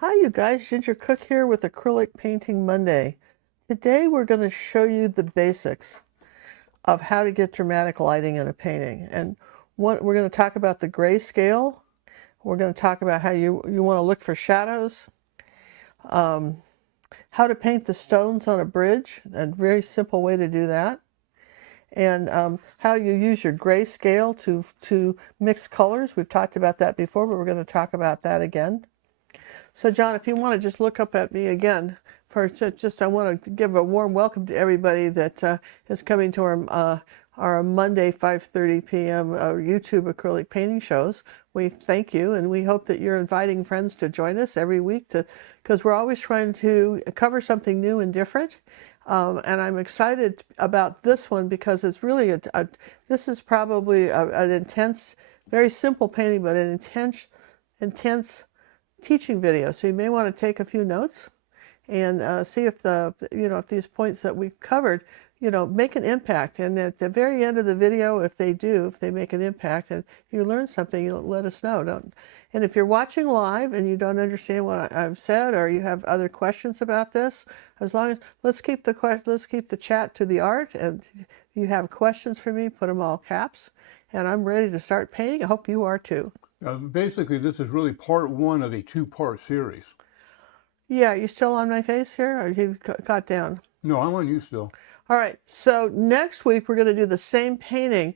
Hi you guys, Ginger Cook here with Acrylic Painting Monday. Today we're going to show you the basics of how to get dramatic lighting in a painting. And we're going to talk about the grayscale. We're going to talk about how you want to look for shadows, how to paint the stones on a bridge, a very simple way to do that, and how you use your grayscale to mix colors. We've talked about that before, but we're going to talk about that again. So John, if you want to just look up at me again, first, I want to give a warm welcome to everybody that is coming to our Monday 5:30 p.m. YouTube acrylic painting shows. We thank you, and we hope that you're inviting friends to join us every week because we're always trying to cover something new and different. And I'm excited about this one because it's really this is probably an intense, very simple painting, but an intense teaching video. So you may want to take a few notes and see if if these points that we've covered, make an impact. And at the very end of the video, if they make an impact and you learn something, you let us know. And if you're watching live and you don't understand what I've said, or you have other questions about this, as long as let's keep the chat to the art. And if you have questions for me, put them all caps. And I'm ready to start painting. I hope you are too. Basically, this is really part one of a two-part series. Yeah, you still on my face here, or you got down? No, I'm on you still. All right, so next week we're going to do the same painting,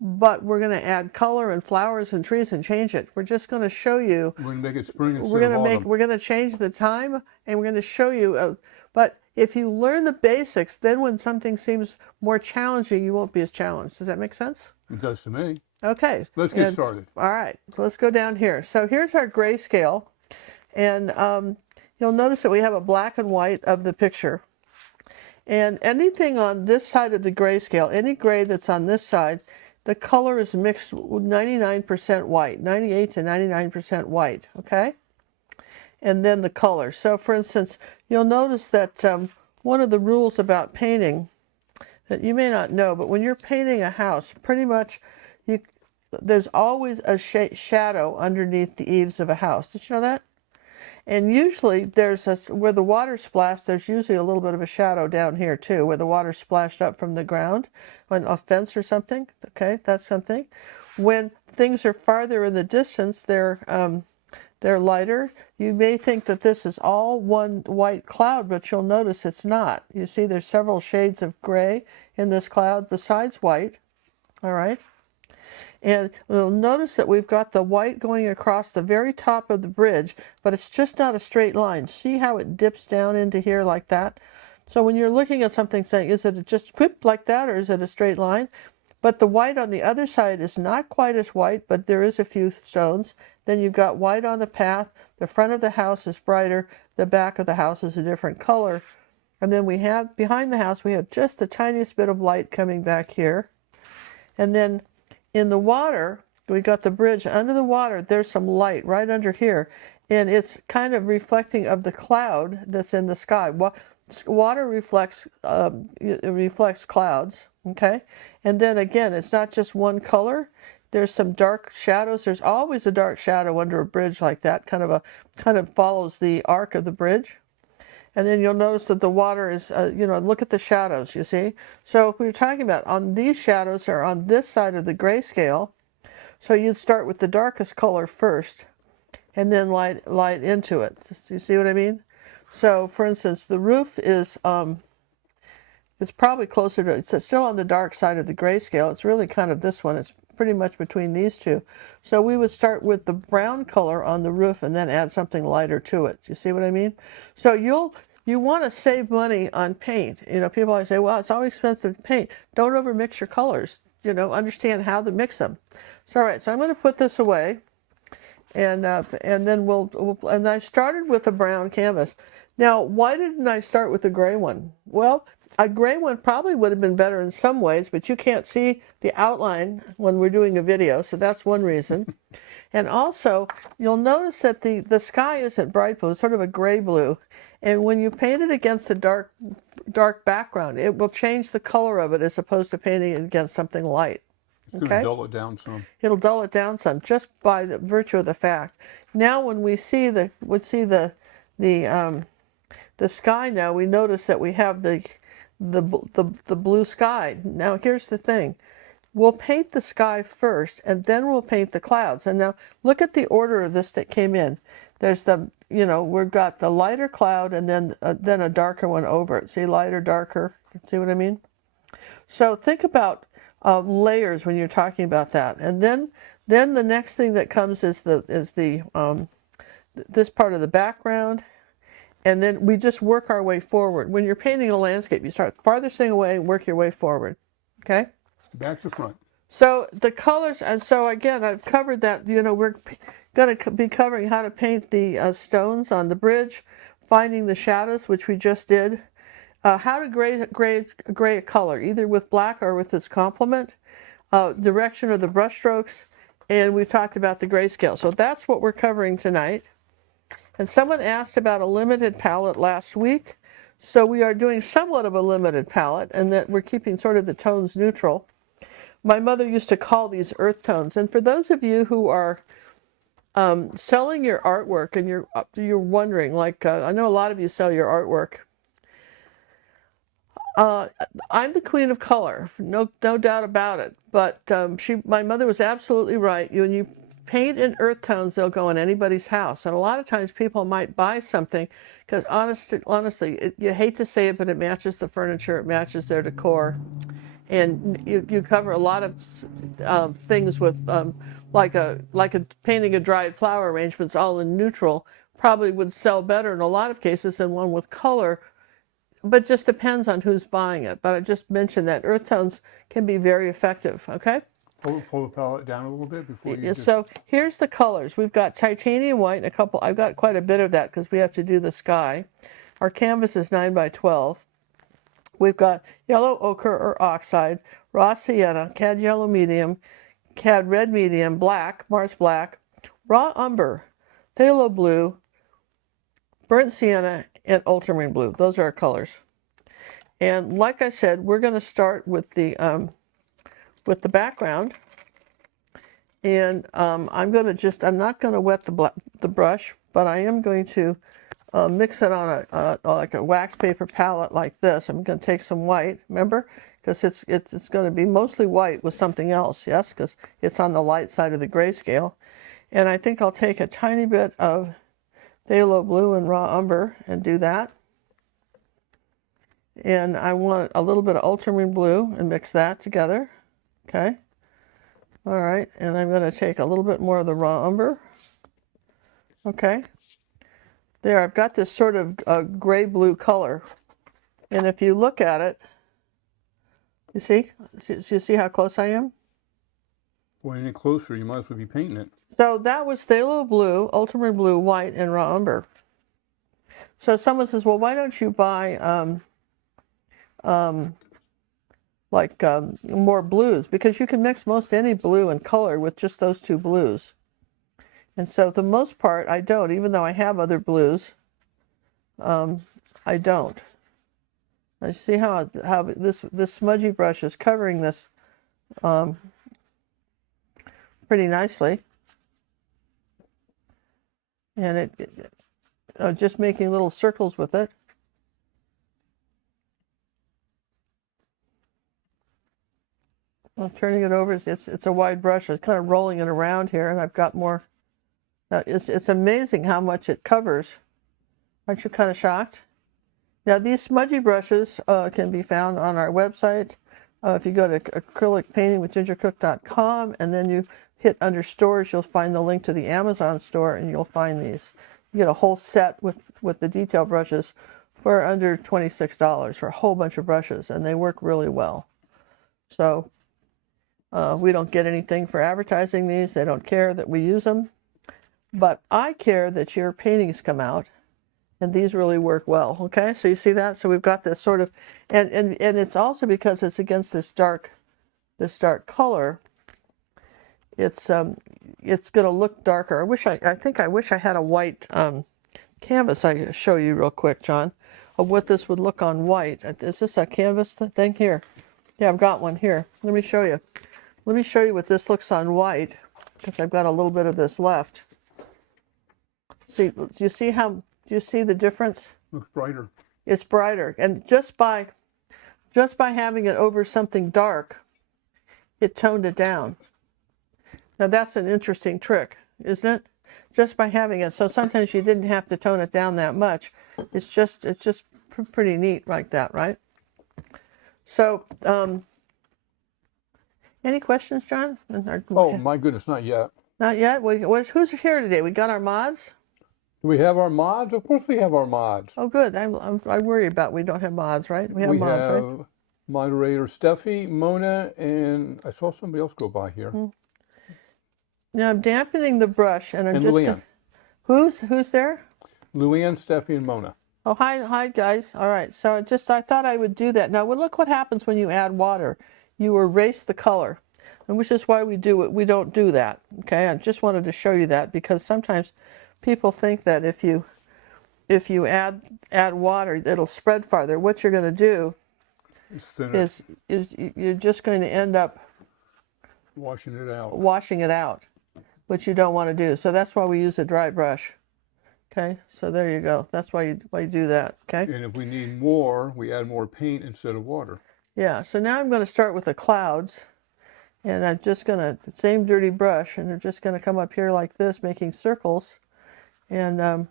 but we're going to add color and flowers and trees and change it. We're just going to show you. We're going to make it spring instead of autumn. We're going to change the time, and we're going to show you. But if you learn the basics, then when something seems more challenging, you won't be as challenged. Does that make sense? It does to me. Okay. Let's get started. All right, let's go down here. So here's our grayscale, and you'll notice that we have a black and white of the picture. And anything on this side of the grayscale, any gray that's on this side, the color is mixed 99% white, 98 to 99% white, okay? And then the color. So for instance, you'll notice that one of the rules about painting that you may not know, but when you're painting a house, pretty much there's always a shadow underneath the eaves of a house. Did you know that? And usually where the water splashed, there's usually a little bit of a shadow down here too, where the water splashed up from the ground on a fence or something. Okay, that's something. When things are farther in the distance, they're lighter. You may think that this is all one white cloud, but you'll notice it's not. You see there's several shades of gray in this cloud besides white. All right. And you'll notice that we've got the white going across the very top of the bridge, but it's just not a straight line. See how it dips down into here like that? So when you're looking at something saying, is it just whip like that, or is it a straight line? But the white on the other side is not quite as white, but there is a few stones. Then you've got white on the path. The front of the house is brighter. The back of the house is a different color. And then we have, behind the house, we have just the tiniest bit of light coming back here. And then in the water, we got the bridge under the water. There's some light right under here, and it's kind of reflecting of the cloud that's in the sky. Water reflects clouds, okay? And then again, it's not just one color. There's some dark shadows. There's always a dark shadow under a bridge like that. Kind of follows the arc of the bridge. And then you'll notice that the water is, look at the shadows, you see? So if we were talking about on these shadows are on this side of the grayscale, so you'd start with the darkest color first and then light into it. Do you see what I mean? So for instance, the roof is it's probably closer to, it's still on the dark side of the grayscale. It's really kind of this one. It's pretty much between these two. So we would start with the brown color on the roof and then add something lighter to it. Do you see what I mean? So you want to save money on paint. People always say, well, it's always expensive to paint. Don't overmix your colors. Understand how to mix them. So all right, so I'm going to put this away, and then and I started with a brown canvas. Now, why didn't I start with a gray one? Well, a gray one probably would have been better in some ways, but you can't see the outline when we're doing a video, so that's one reason. And also, you'll notice that the sky isn't bright blue, it's sort of a gray blue. And when you paint it against a dark background, it will change the color of it as opposed to painting it against something light. It's going to dull it down some. It'll dull it down some just by the virtue of the fact. Now when we see the sky now, we notice that we have the blue sky. Now here's the thing. We'll paint the sky first and then we'll paint the clouds. And now look at the order of this that came in. There's the, we've got the lighter cloud and then a darker one over it. See, lighter, darker. See what I mean? So think about layers when you're talking about that. And then the next thing that comes is this part of the background. And then we just work our way forward. When you're painting a landscape, you start the farthest thing away and work your way forward. Okay? Back to front. So the colors, and so again, I've covered that. We're going to be covering how to paint the stones on the bridge, finding the shadows, which we just did, how to gray a color, either with black or with its complement, direction of the brush strokes, and we've talked about the grayscale. So that's what we're covering tonight. And someone asked about a limited palette last week. So we are doing somewhat of a limited palette, and that we're keeping sort of the tones neutral. My mother used to call these earth tones. And for those of you who are selling your artwork and you're wondering, like I know a lot of you sell your artwork. I'm the queen of color, no doubt about it. But my mother was absolutely right. When you paint in earth tones, they'll go in anybody's house. And a lot of times people might buy something because honestly, you hate to say it, but it matches the furniture, it matches their decor. And you cover a lot of things with like painting a dried flower arrangements all in neutral probably would sell better in a lot of cases than one with color, but just depends on who's buying it. But I just mentioned that earth tones can be very effective. Okay. Pull the palette down a little bit before you. So here's the colors. We've got titanium white and a couple. I've got quite a bit of that because we have to do the sky. Our canvas is 9 by 12. We've got yellow ochre or oxide, raw sienna, cad yellow medium, cad red medium, black, Mars black, raw umber, phthalo blue, burnt sienna, and ultramarine blue. Those are our colors. And like I said, we're going to start with the background. And I'm not going to wet the brush, but I am going to mix it on like a wax paper palette like this. I'm going to take some white, remember, because it's going to be mostly white with something else, yes, because it's on the light side of the grayscale. And I think I'll take a tiny bit of phthalo blue and raw umber and do that. And I want a little bit of ultramarine blue and mix that together. Okay. All right, and I'm going to take a little bit more of the raw umber. Okay. There, I've got this sort of gray-blue color. And if you look at it, you see how close I am? Well, any closer, you might as well be painting it. So that was phthalo blue, ultramarine blue, white, and raw umber. So someone says, well, why don't you buy more blues? Because you can mix most any blue and color with just those two blues. And so, for the most part, I don't, even though I have other blues, I don't. I see how this smudgy brush is covering this pretty nicely. And just making little circles with it. I'm turning it over. It's a wide brush. I'm kind of rolling it around here, and I've got more. It's amazing how much it covers. Aren't you kind of shocked? Now, these smudgy brushes can be found on our website. If you go to acrylicpaintingwithgingercook.com and then you hit under stores, you'll find the link to the Amazon store, and you'll find these. You get a whole set with the detail brushes for under $26 for a whole bunch of brushes, and they work really well. So we don't get anything for advertising these. They don't care that we use them. But I care that your paintings come out, and these really work well. Okay, so you see that? So we've got this sort of, and it's also because it's against this dark color. It's going to look darker. I think I wish I had a white canvas. I can show you real quick, John, of what this would look on white. Is this a canvas thing here? Yeah, I've got one here. Let me show you. let me show you what this looks on white, because I've got a little bit of this left. See, do you see the difference? Looks brighter. It's brighter, and just by having it over something dark, it toned it down. Now that's an interesting trick, isn't it? Just by having it, so sometimes you didn't have to tone it down that much. It's just pretty neat like that, right? So, any questions, John? Oh my goodness, not yet. Not yet. Who's here today? We got our mods. Do we have our mods? Of course we have our mods. Oh, good. I worry about we don't have mods, right? We have mods, right? Moderator Steffi, Mona, and I saw somebody else go by here. Now I'm dampening the brush, and I'm and just Luann. Who's there? Luann, Steffi, and Mona. Oh, hi guys. All right. So I thought I would do that. Now, look what happens when you add water. You erase the color, and which is why we don't do that. Okay. I just wanted to show you that, because sometimes people think that if you add water, it'll spread farther. What you're going to do is you're just going to end up washing it out, which you don't want to do. So that's why we use a dry brush. Okay, so there you go. That's why you do that. Okay. And if we need more, we add more paint instead of water. Yeah. So now I'm going to start with the clouds, and I'm just going to same dirty brush, and I'm just going to come up here like this, making circles, and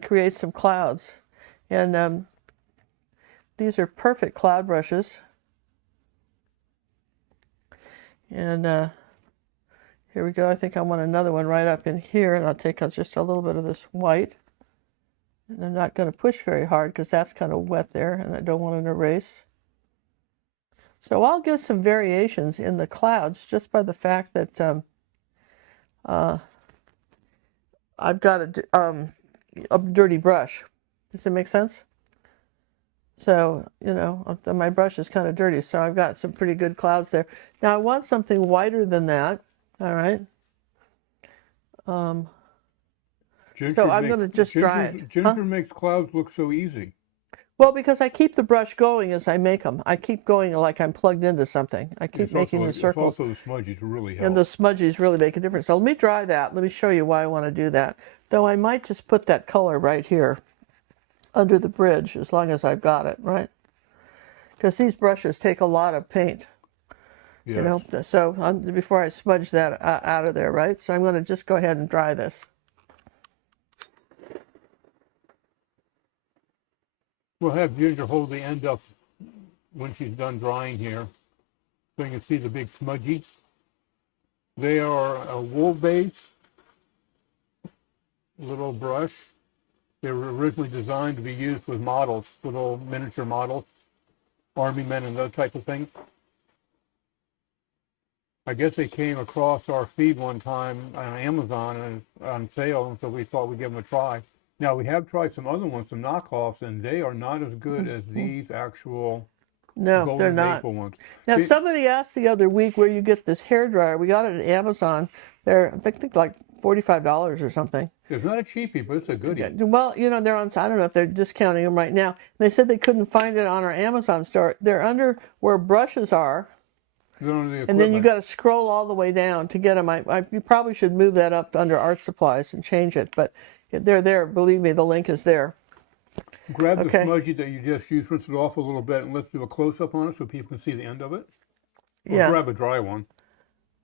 create some clouds. And these are perfect cloud brushes. And here we go. I think I want another one right up in here, and I'll take out just a little bit of this white. And I'm not going to push very hard because that's kind of wet there, and I don't want an erase. So I'll give some variations in the clouds just by the fact that I've got a dirty brush. Does it make sense? So, my brush is kind of dirty, so I've got some pretty good clouds there. Now I want something whiter than that, all right? So I'm going to just dry it. Ginger makes clouds look so easy. Well, because I keep the brush going as I make them. I keep going like I'm plugged into something. I keep making the circles. It's also the smudgies really help. And the smudgies really make a difference. So let me dry that. Let me show you why I want to do that. Though I might just put that color right here under the bridge, as long as I've got it, right? Because these brushes take a lot of paint. Yes. So before I smudge that out of there, right? So I'm going to just go ahead and dry this. We'll have Ginger hold the end up when she's done drying here, so you can see the big smudgies. They are a wool base little brush. They were originally designed to be used with models, little miniature models, army men and those type of things. I guess they came across our feed one time on Amazon and on sale, and so we thought we'd give them a try. Now, we have tried some other ones, some knockoffs, and they are not as good as these actual golden maple ones. Now, somebody asked the other week where you get this hairdryer. We got it at Amazon. They're, I think like $45 or something. It's not a cheapie, but it's a goodie. Well, they're on, I don't know if they're discounting them right now. They said they couldn't find it on our Amazon store. They're under where brushes are. And then you got to scroll all the way down to get them. You probably should move that up under art supplies and change it, but they're there. Believe me, the link is there. Grab the smudgy that you just used, rinse it off a little bit, and let's do a close-up on it so people can see the end of it. Or grab a dry one.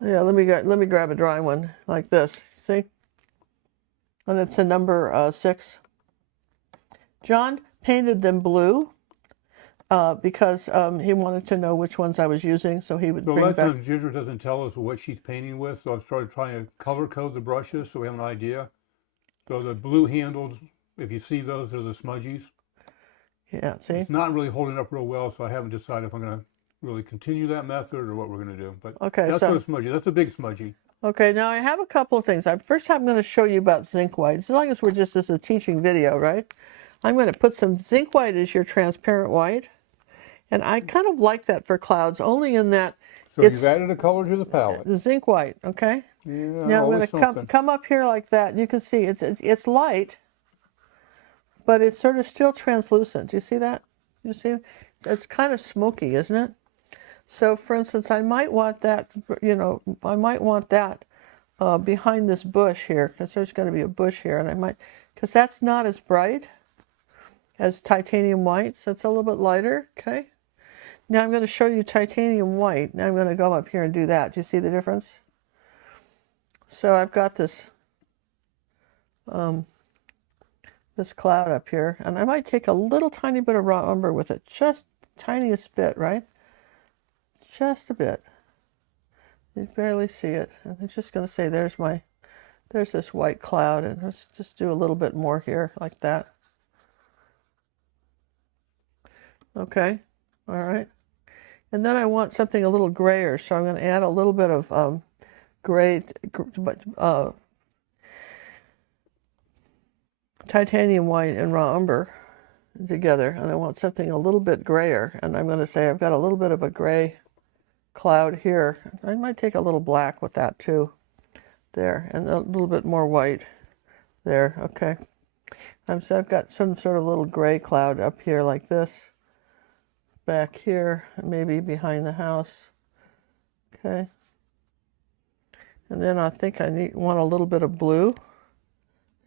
Yeah, let me grab a dry one like this. See? And it's a number 6. John painted them blue because he wanted to know which ones I was using, so he would bring back. So a lot of times Ginger doesn't tell us what she's painting with, so I've started trying to color code the brushes so we have an idea. So the blue handles, if you see those, are the smudgies. Yeah, see? It's not really holding up real well, so I haven't decided if I'm going to really continue that method or what we're going to do. But that's not a smudgy. That's a big smudgy. Okay, now I have a couple of things. First, I'm going to show you about zinc white. As long as this is a teaching video, right? I'm going to put some zinc white as your transparent white. And I kind of like that for clouds, only in that so you've added a color to the palette. The zinc white, okay? Yeah, now I'm going to come up here like that. You can see it's light, but it's sort of still translucent. Do you see that? You see? It's kind of smoky, isn't it? So for instance, I might want that, I might want that behind this bush here, because there's going to be a bush here, and I might, because that's not as bright as titanium white, so it's a little bit lighter, okay? Now I'm going to show you titanium white. Now I'm going to go up here and do that. Do you see the difference? So I've got this this cloud up here, and I might take a little tiny bit of raw umber with it, just tiniest bit, right? Just a bit. You barely see it. And I'm just going to say there's this white cloud, and let's just do a little bit more here, like that. Okay, all right. And then I want something a little grayer, so I'm going to add a little bit of gray, titanium white and raw umber together, and I want something a little bit grayer, and I'm going to say I've got a little bit of a gray cloud here. I might take a little black with that too, there, and a little bit more white there. Okay, so I've got some sort of little gray cloud up here like this, back here, maybe behind the house. Okay, and then I think I want a little bit of blue.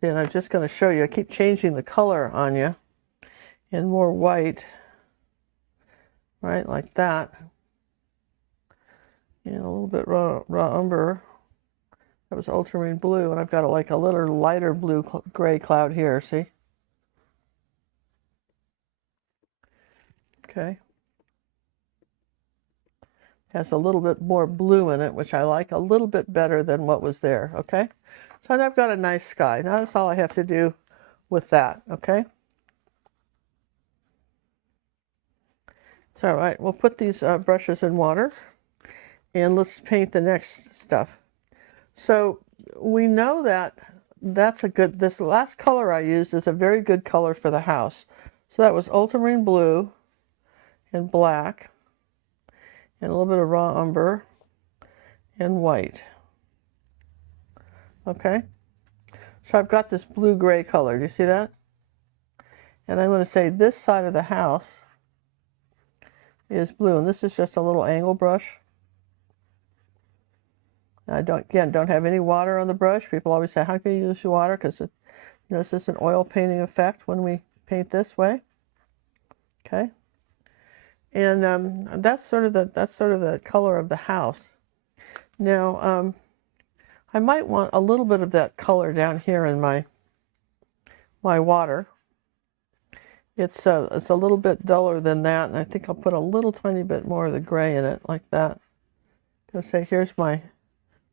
And I'm just going to show you, I keep changing the color on you, and more white, right, like that, and a little bit raw umber. That was ultramarine blue, and I've got like a little lighter blue gray cloud here, see? Okay. Has a little bit more blue in it, which I like a little bit better than what was there, okay? So now I've got a nice sky. Now that's all I have to do with that, okay? So, all right, we'll put these brushes in water, and let's paint the next stuff. So we know that this last color I used is a very good color for the house. So that was ultramarine blue and black and a little bit of raw umber and white. Okay, so I've got this blue-gray color. Do you see that? And I'm going to say this side of the house is blue, and this is just a little angle brush. I don't have any water on the brush. People always say, how can you use water? Because this is an oil painting effect when we paint this way. Okay, and that's sort of the color of the house. Now I might want a little bit of that color down here in my water. It's a little bit duller than that, and I think I'll put a little tiny bit more of the gray in it, like that. I'll say, here's my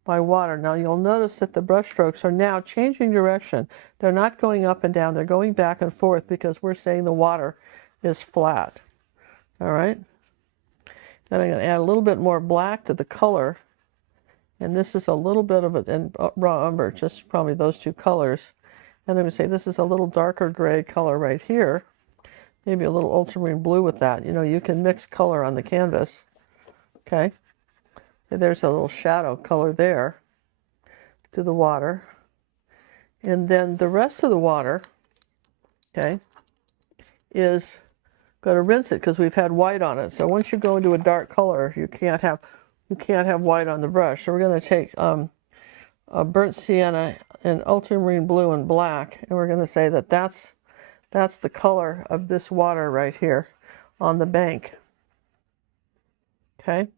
water. Now you'll notice that the brush strokes are now changing direction. They're not going up and down, they're going back and forth because we're saying the water is flat. All right? Then I'm going to add a little bit more black to the color, and this is a little bit of it in raw umber, just probably those two colors. And I'm going to say this is a little darker gray color right here, maybe a little ultramarine blue with that. You can mix color on the canvas. Okay. There's a little shadow color there to the water. And then the rest of the water, okay, is going to rinse it because we've had white on it. So once you go into a dark color, you can't have white on the brush. So we're going to take a burnt sienna and ultramarine blue and black, and we're going to say that that's the color of this water right here on the bank. Okay.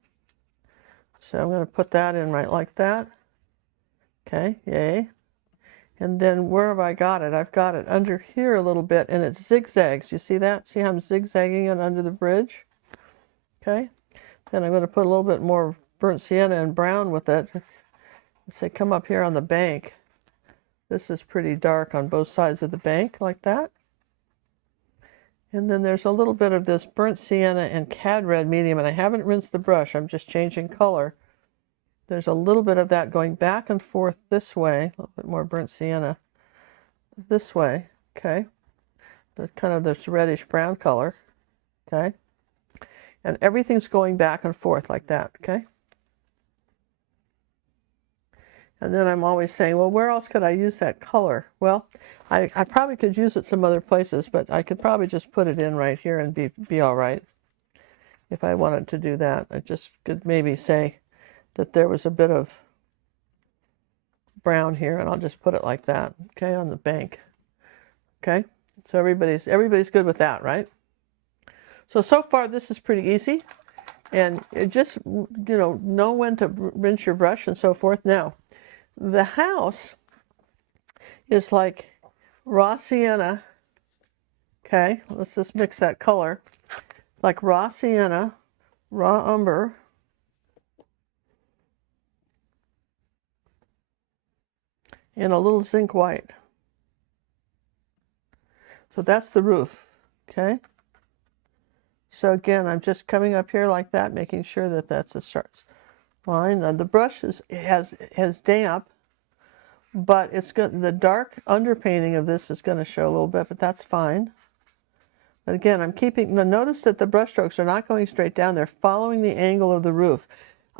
So I'm going to put that in right like that. Okay, yay. And then where have I got it? I've got it under here a little bit, and it zigzags. You see that? See how I'm zigzagging it under the bridge? Okay. Then I'm going to put a little bit more burnt sienna and brown with it. Say, come up here on the bank. This is pretty dark on both sides of the bank, like that. And then there's a little bit of this burnt sienna and cad red medium, and I haven't rinsed the brush, I'm just changing color. There's a little bit of that going back and forth this way, a little bit more burnt sienna this way, okay? There's kind of this reddish brown color, okay? And everything's going back and forth like that, okay? And then I'm always saying, well, where else could I use that color? Well, I probably could use it some other places, but I could probably just put it in right here and be all right. if I wanted to do that. I just could maybe say that there was a bit of brown here, and I'll just put it like that, okay, on the bank. Okay, so everybody's good with that, right? So far this is pretty easy, and it just, know when to rinse your brush and so forth. Now, the house is like raw sienna. Okay, let's just mix that color. Like raw sienna, raw umber, and a little zinc white. So that's the roof, okay? So again, I'm just coming up here like that, making sure that that's a sharp line. Now the brush has damp, but it's good. The dark underpainting of this is going to show a little bit, but that's fine. But again, I'm keeping, now notice that the brush strokes are not going straight down. They're following the angle of the roof.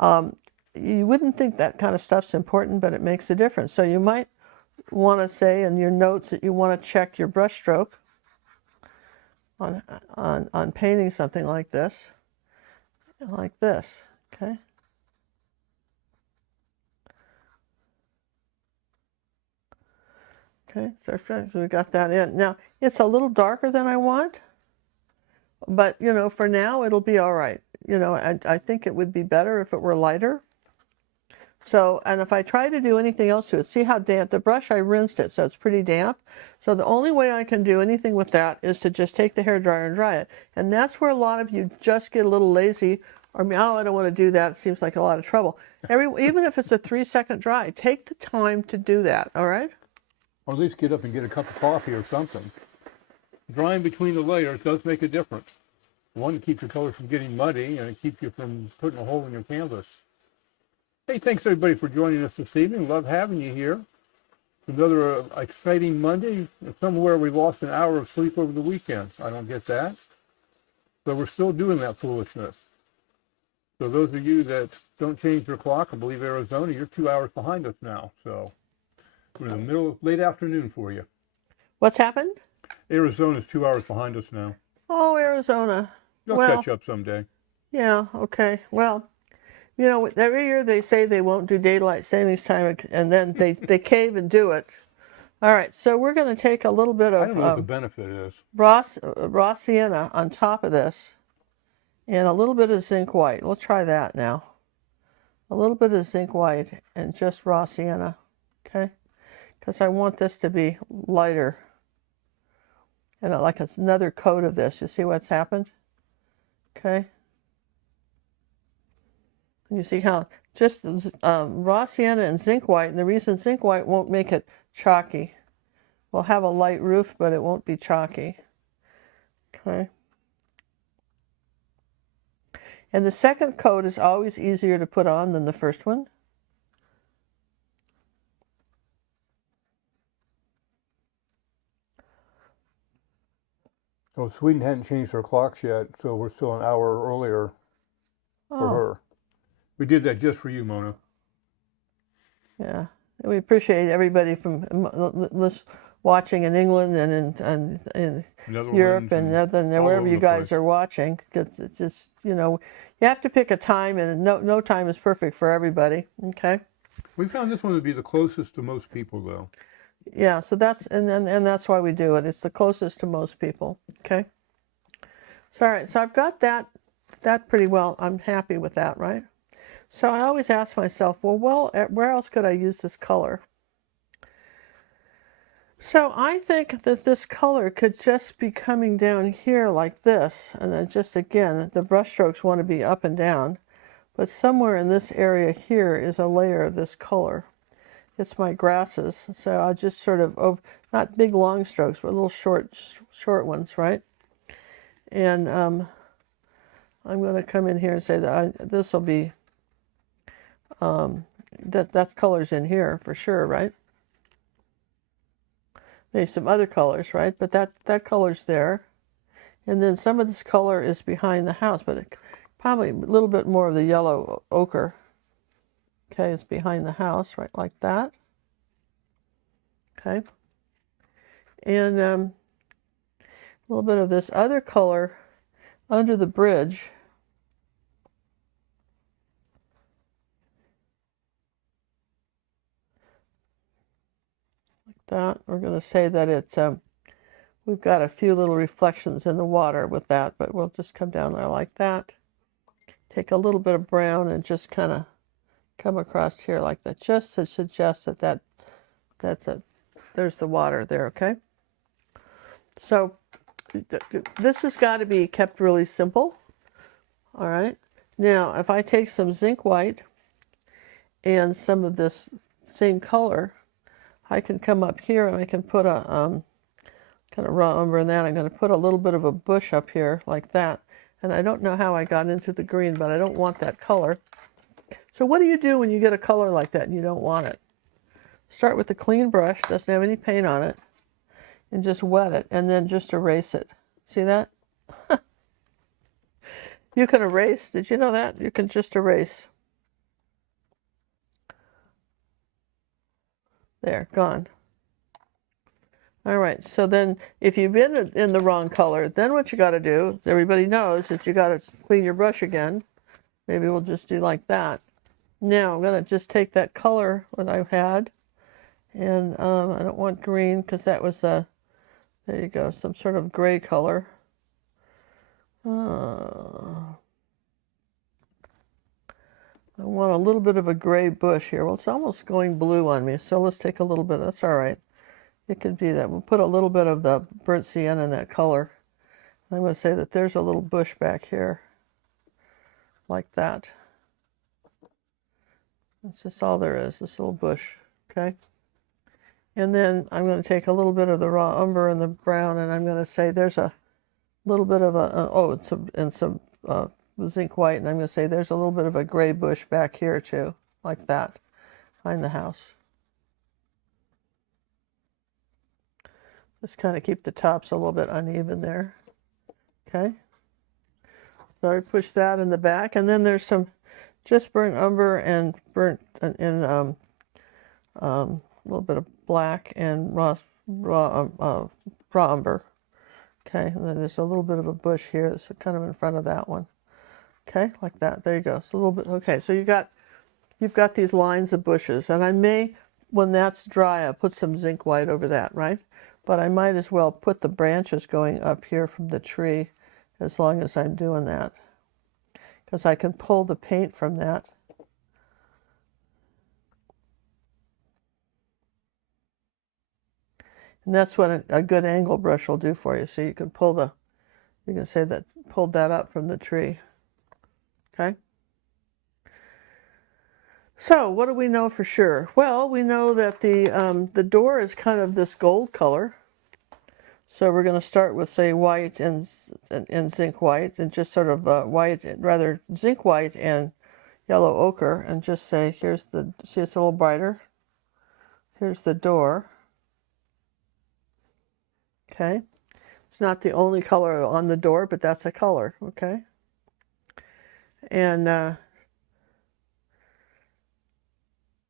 You wouldn't think that kind of stuff's important, but it makes a difference. So you might want to say in your notes that you want to check your brush stroke on painting something like this, okay? Okay, so we got that in. Now, it's a little darker than I want, but, for now, it'll be all right. I think it would be better if it were lighter. So, and if I try to do anything else to it, see how damp, the brush, I rinsed it, so it's pretty damp. So the only way I can do anything with that is to just take the hairdryer and dry it. And that's where a lot of you just get a little lazy, or, oh, I don't want to do that, it seems like a lot of trouble. Even if it's a 3-second dry, take the time to do that, all right? Or at least get up and get a cup of coffee or something. Drying between the layers does make a difference. One, it keeps your color from getting muddy, and it keeps you from putting a hole in your canvas. Hey, thanks everybody for joining us this evening. Love having you here. Another exciting Monday. Somewhere we lost an hour of sleep over the weekend. I don't get that. But we're still doing that foolishness. So those of you that don't change your clock, I believe Arizona, you're 2 hours behind us now. So we're in the middle of late afternoon for you. What's happened? Arizona's 2 hours behind us now. Oh, Arizona. You'll catch up someday. Yeah, okay. Well, every year they say they won't do daylight savings time, and then they cave and do it. All right, so we're going to take a little bit of I don't know what the benefit is. raw sienna on top of this, and a little bit of zinc white. We'll try that now. A little bit of zinc white and just raw sienna, okay? Because I want this to be lighter. And like it's another coat of this. You see what's happened? Okay. And you see how just raw sienna and zinc white, and the reason zinc white won't make it chalky. We'll have a light roof, but it won't be chalky. Okay. And the second coat is always easier to put on than the first one. Oh, Sweden hadn't changed their clocks yet, so we're still an hour earlier for her. We did that just for you, Mona. Yeah, we appreciate everybody from watching in England and in Europe and wherever you guys are watching. It's just, you have to pick a time, and no time is perfect for everybody. Okay. We found this one to be the closest to most people, though. Yeah, so that's and that's why we do it. It's the closest to most people. Okay. So all right, so I've got that pretty well. I'm happy with that, right? So I always ask myself, well, where else could I use this color? So I think that this color could just be coming down here like this, and then just again, the brush strokes want to be up and down, but somewhere in this area here is a layer of this color. It's my grasses, so I'll just sort of, not big long strokes, but little short ones, right? And I'm going to come in here and say that this will be, that's colors in here for sure, right? Maybe some other colors, right? But that color's there. And then some of this color is behind the house, but probably a little bit more of the yellow ochre. Okay, it's behind the house, right, like that. Okay. And a little bit of this other color under the bridge. that. We're going to say that it's, we've got a few little reflections in the water with that, but we'll just come down there like that. Take a little bit of brown and just kind of come across here like that, just to suggest that, there's the water there, okay? So this has got to be kept really simple. All right. Now, if I take some zinc white and some of this same color, I can come up here and I can put a kind of raw umber in that. I'm going to put a little bit of a bush up here like that. And I don't know how I got into the green, but I don't want that color. So what do you do when you get a color like that and you don't want it? Start with a clean brush, doesn't have any paint on it, and just wet it, and then just erase it. See that? You can erase. Did you know that? You can just erase. There, gone. All right, so then if you've been in the wrong color, then what you got to do, everybody knows that you got to clean your brush again. Maybe we'll just do like that. Now I'm going to just take that color that I had, and I don't want green because that was there you go, some sort of gray color. I want a little bit of a gray bush here. Well, it's almost going blue on me, so let's take a little bit. That's all right. It could be that. We'll put a little bit of the burnt sienna in that color. I'm going to say that there's a little bush back here, like that. That's just all there is, this little bush, okay? And then I'm going to take a little bit of the raw umber and the brown, and I'm going to say there's a little bit of some zinc white, and I'm going to say there's a little bit of a gray bush back here too, like that, behind the house. Just kind of keep the tops a little bit uneven there, okay? So I push that in the back, and then there's some just burnt umber and a little bit of black and raw umber. Okay, and then there's a little bit of a bush here that's kind of in front of that one. Okay, like that. There you go. It's a little bit. Okay, so you've got these lines of bushes, and I may, when that's dry, I'll put some zinc white over that, right? But I might as well put the branches going up here from the tree as long as I'm doing that, because I can pull the paint from that. And that's what a good angle brush will do for you. So you can you can say that pulled that up from the tree. Okay. So what do we know for sure? Well, we know that the door is kind of this gold color. So we're going to start with, say, white and zinc white, and just sort of rather zinc white and yellow ochre, and just say, see it's a little brighter. Here's the door. Okay. It's not the only color on the door, but that's a color, okay? And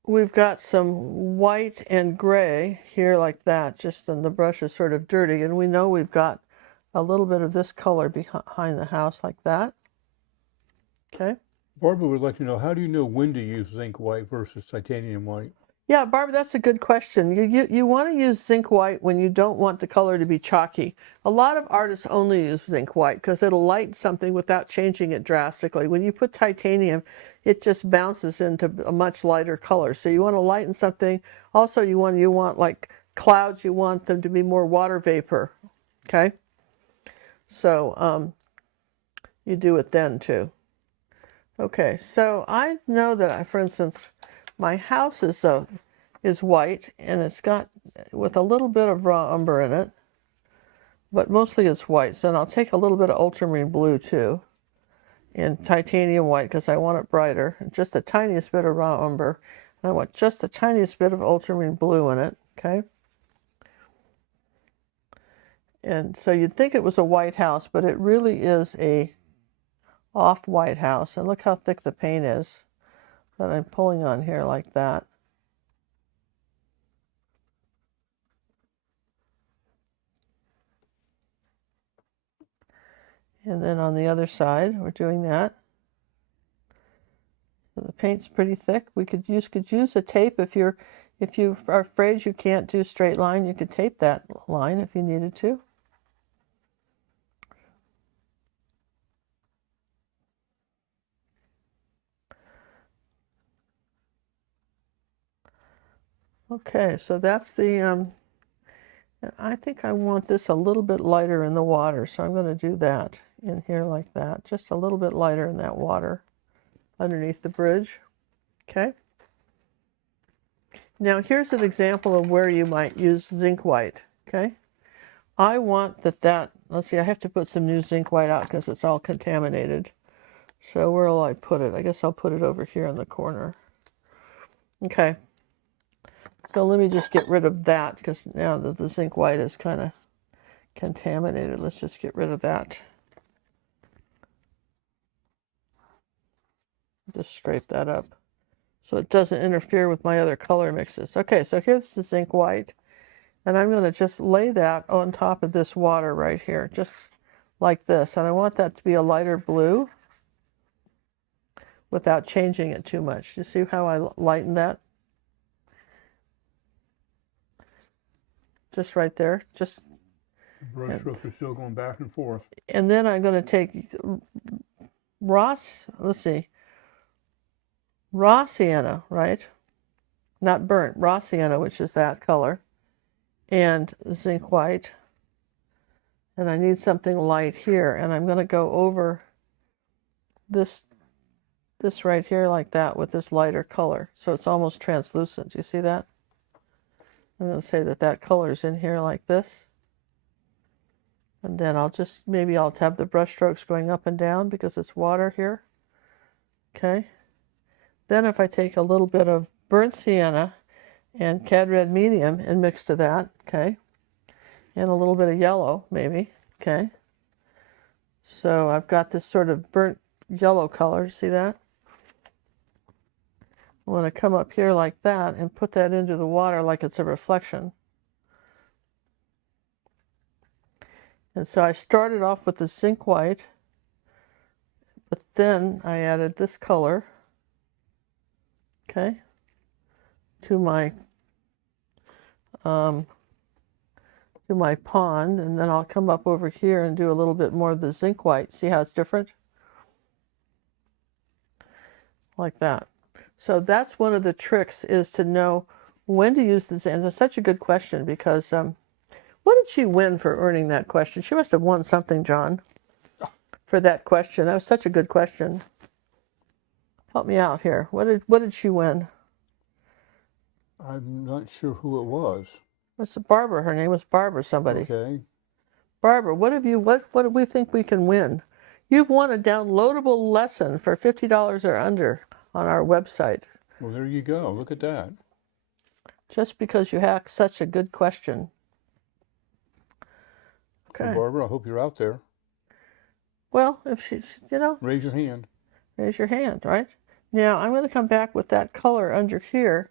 we've got some white and gray here like that, just and the brush is sort of dirty, and we know we've got a little bit of this color behind the house like that. Okay. Barbara would like to know, how do you know when to use zinc white versus titanium white? Yeah, Barbara, that's a good question. You want to use zinc white when you don't want the color to be chalky. A lot of artists only use zinc white because it'll lighten something without changing it drastically. When you put titanium, it just bounces into a much lighter color. So you want to lighten something. Also, you want like clouds, you want them to be more water vapor. Okay? So you do it then too. Okay, so I know that for instance, my house is white, and it's got with a little bit of raw umber in it, but mostly it's white. So then I'll take a little bit of ultramarine blue too, and titanium white because I want it brighter, and just the tiniest bit of raw umber. And I want just the tiniest bit of ultramarine blue in it. Okay. And so you'd think it was a white house, but it really is a off-white house. And look how thick the paint is that I'm pulling on here like that. And then on the other side, we're doing that. So the paint's pretty thick. We could use a tape if you're If you are afraid you can't do straight line, you could tape that line if you needed to. Okay, so that's the, I think I want this a little bit lighter in the water, so I'm going to do that in here like that. Just a little bit lighter in that water underneath the bridge. Okay. Now here's an example of where you might use zinc white. Okay. I want that, let's see, I have to put some new zinc white out because it's all contaminated. So where will I put it? I guess I'll put it over here in the corner. Okay. So let me just get rid of that because now that the zinc white is kind of contaminated, let's just get rid of that. Just scrape that up so it doesn't interfere with my other color mixes. Okay, so here's the zinc white, and I'm going to just lay that on top of this water right here, just like this. And I want that to be a lighter blue without changing it too much. You see how I lighten that? Just right there. Just Brush strokes are still going back and forth. And then I'm going to take raw sienna, right? Not burnt, raw sienna, which is that color, and zinc white. And I need something light here, and I'm going to go over this right here like that with this lighter color, so it's almost translucent. You see that? I'm going to say that color is in here like this. And then maybe I'll have the brush strokes going up and down because it's water here. Okay. Then if I take a little bit of burnt sienna and cad red medium and mix to that, okay, and a little bit of yellow maybe, okay. So I've got this sort of burnt yellow color, see that? I want to come up here like that and put that into the water like it's a reflection. And so I started off with the zinc white, but then I added this color, okay, to my pond, and then I'll come up over here and do a little bit more of the zinc white. See how it's different? Like that. So that's one of the tricks, is to know when to use the zinc. It's such a good question because what did she win for earning that question? She must have won something, John, for that question. That was such a good question. Help me out here. What did she win? I'm not sure who it was. It's Barbara. Her name was Barbara somebody. Okay. Barbara, what do we think we can win? You've won a downloadable lesson for $50 or under on our website. Well, there you go. Look at that. Just because you asked such a good question. Okay. Well, Barbara, I hope you're out there. Well, if she's, raise your hand. Raise your hand, right? Now I'm going to come back with that color under here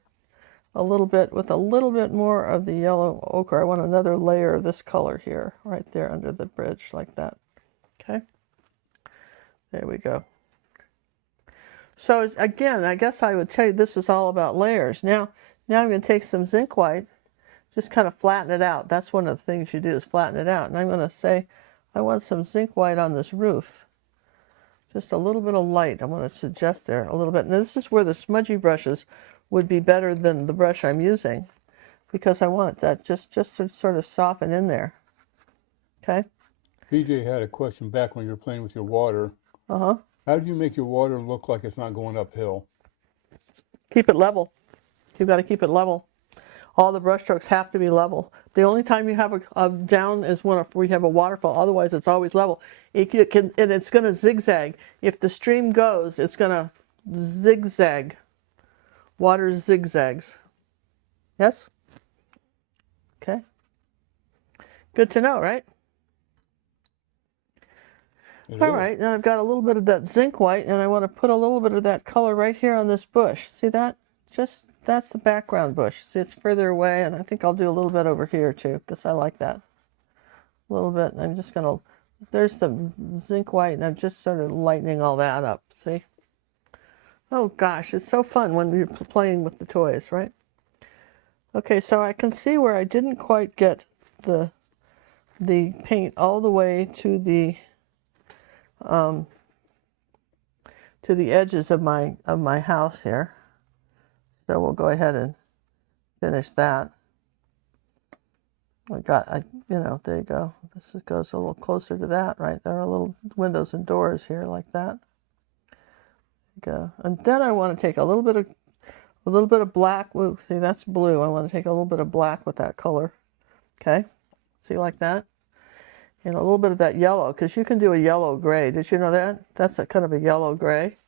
a little bit, with a little bit more of the yellow ochre. I want another layer of this color here, right there under the bridge, like that. Okay. There we go. So again, I guess I would tell you this is all about layers. Now I'm going to take some zinc white, just kind of flatten it out. That's one of the things you do, is flatten it out. And I'm going to say, I want some zinc white on this roof. Just a little bit of light. I want to suggest there a little bit. And this is where the smudgy brushes would be better than the brush I'm using, because I want that just to sort of soften in there. Okay. PJ had a question back when you were playing with your water. Uh-huh. How do you make your water look like it's not going uphill? Keep it level. You've got to keep it level. All the brush strokes have to be level. The only time you have a down is when we have a waterfall. Otherwise, it's always level. And it's going to zigzag. If the stream goes, it's going to zigzag. Water zigzags. Yes? Okay. Good to know, right? All right, now I've got a little bit of that zinc white, and I want to put a little bit of that color right here on this bush. See that? That's the background bush. See, it's further away, and I think I'll do a little bit over here too, because I like that. A little bit. I'm just going to, there's the zinc white, and I'm just sort of lightening all that up. See? Oh gosh, it's so fun when you're playing with the toys, right? Okay, so I can see where I didn't quite get the paint all the way to the edges of my house here. So we'll go ahead and finish that. There you go. This goes a little closer to that, right? There are little windows and doors here like that. Go. And then I want to take a little bit of black. Ooh, see, that's blue. I want to take a little bit of black with that color. Okay, see, like that, and a little bit of that yellow, because you can do a yellow gray. Did you know that? That's a kind of a yellow gray.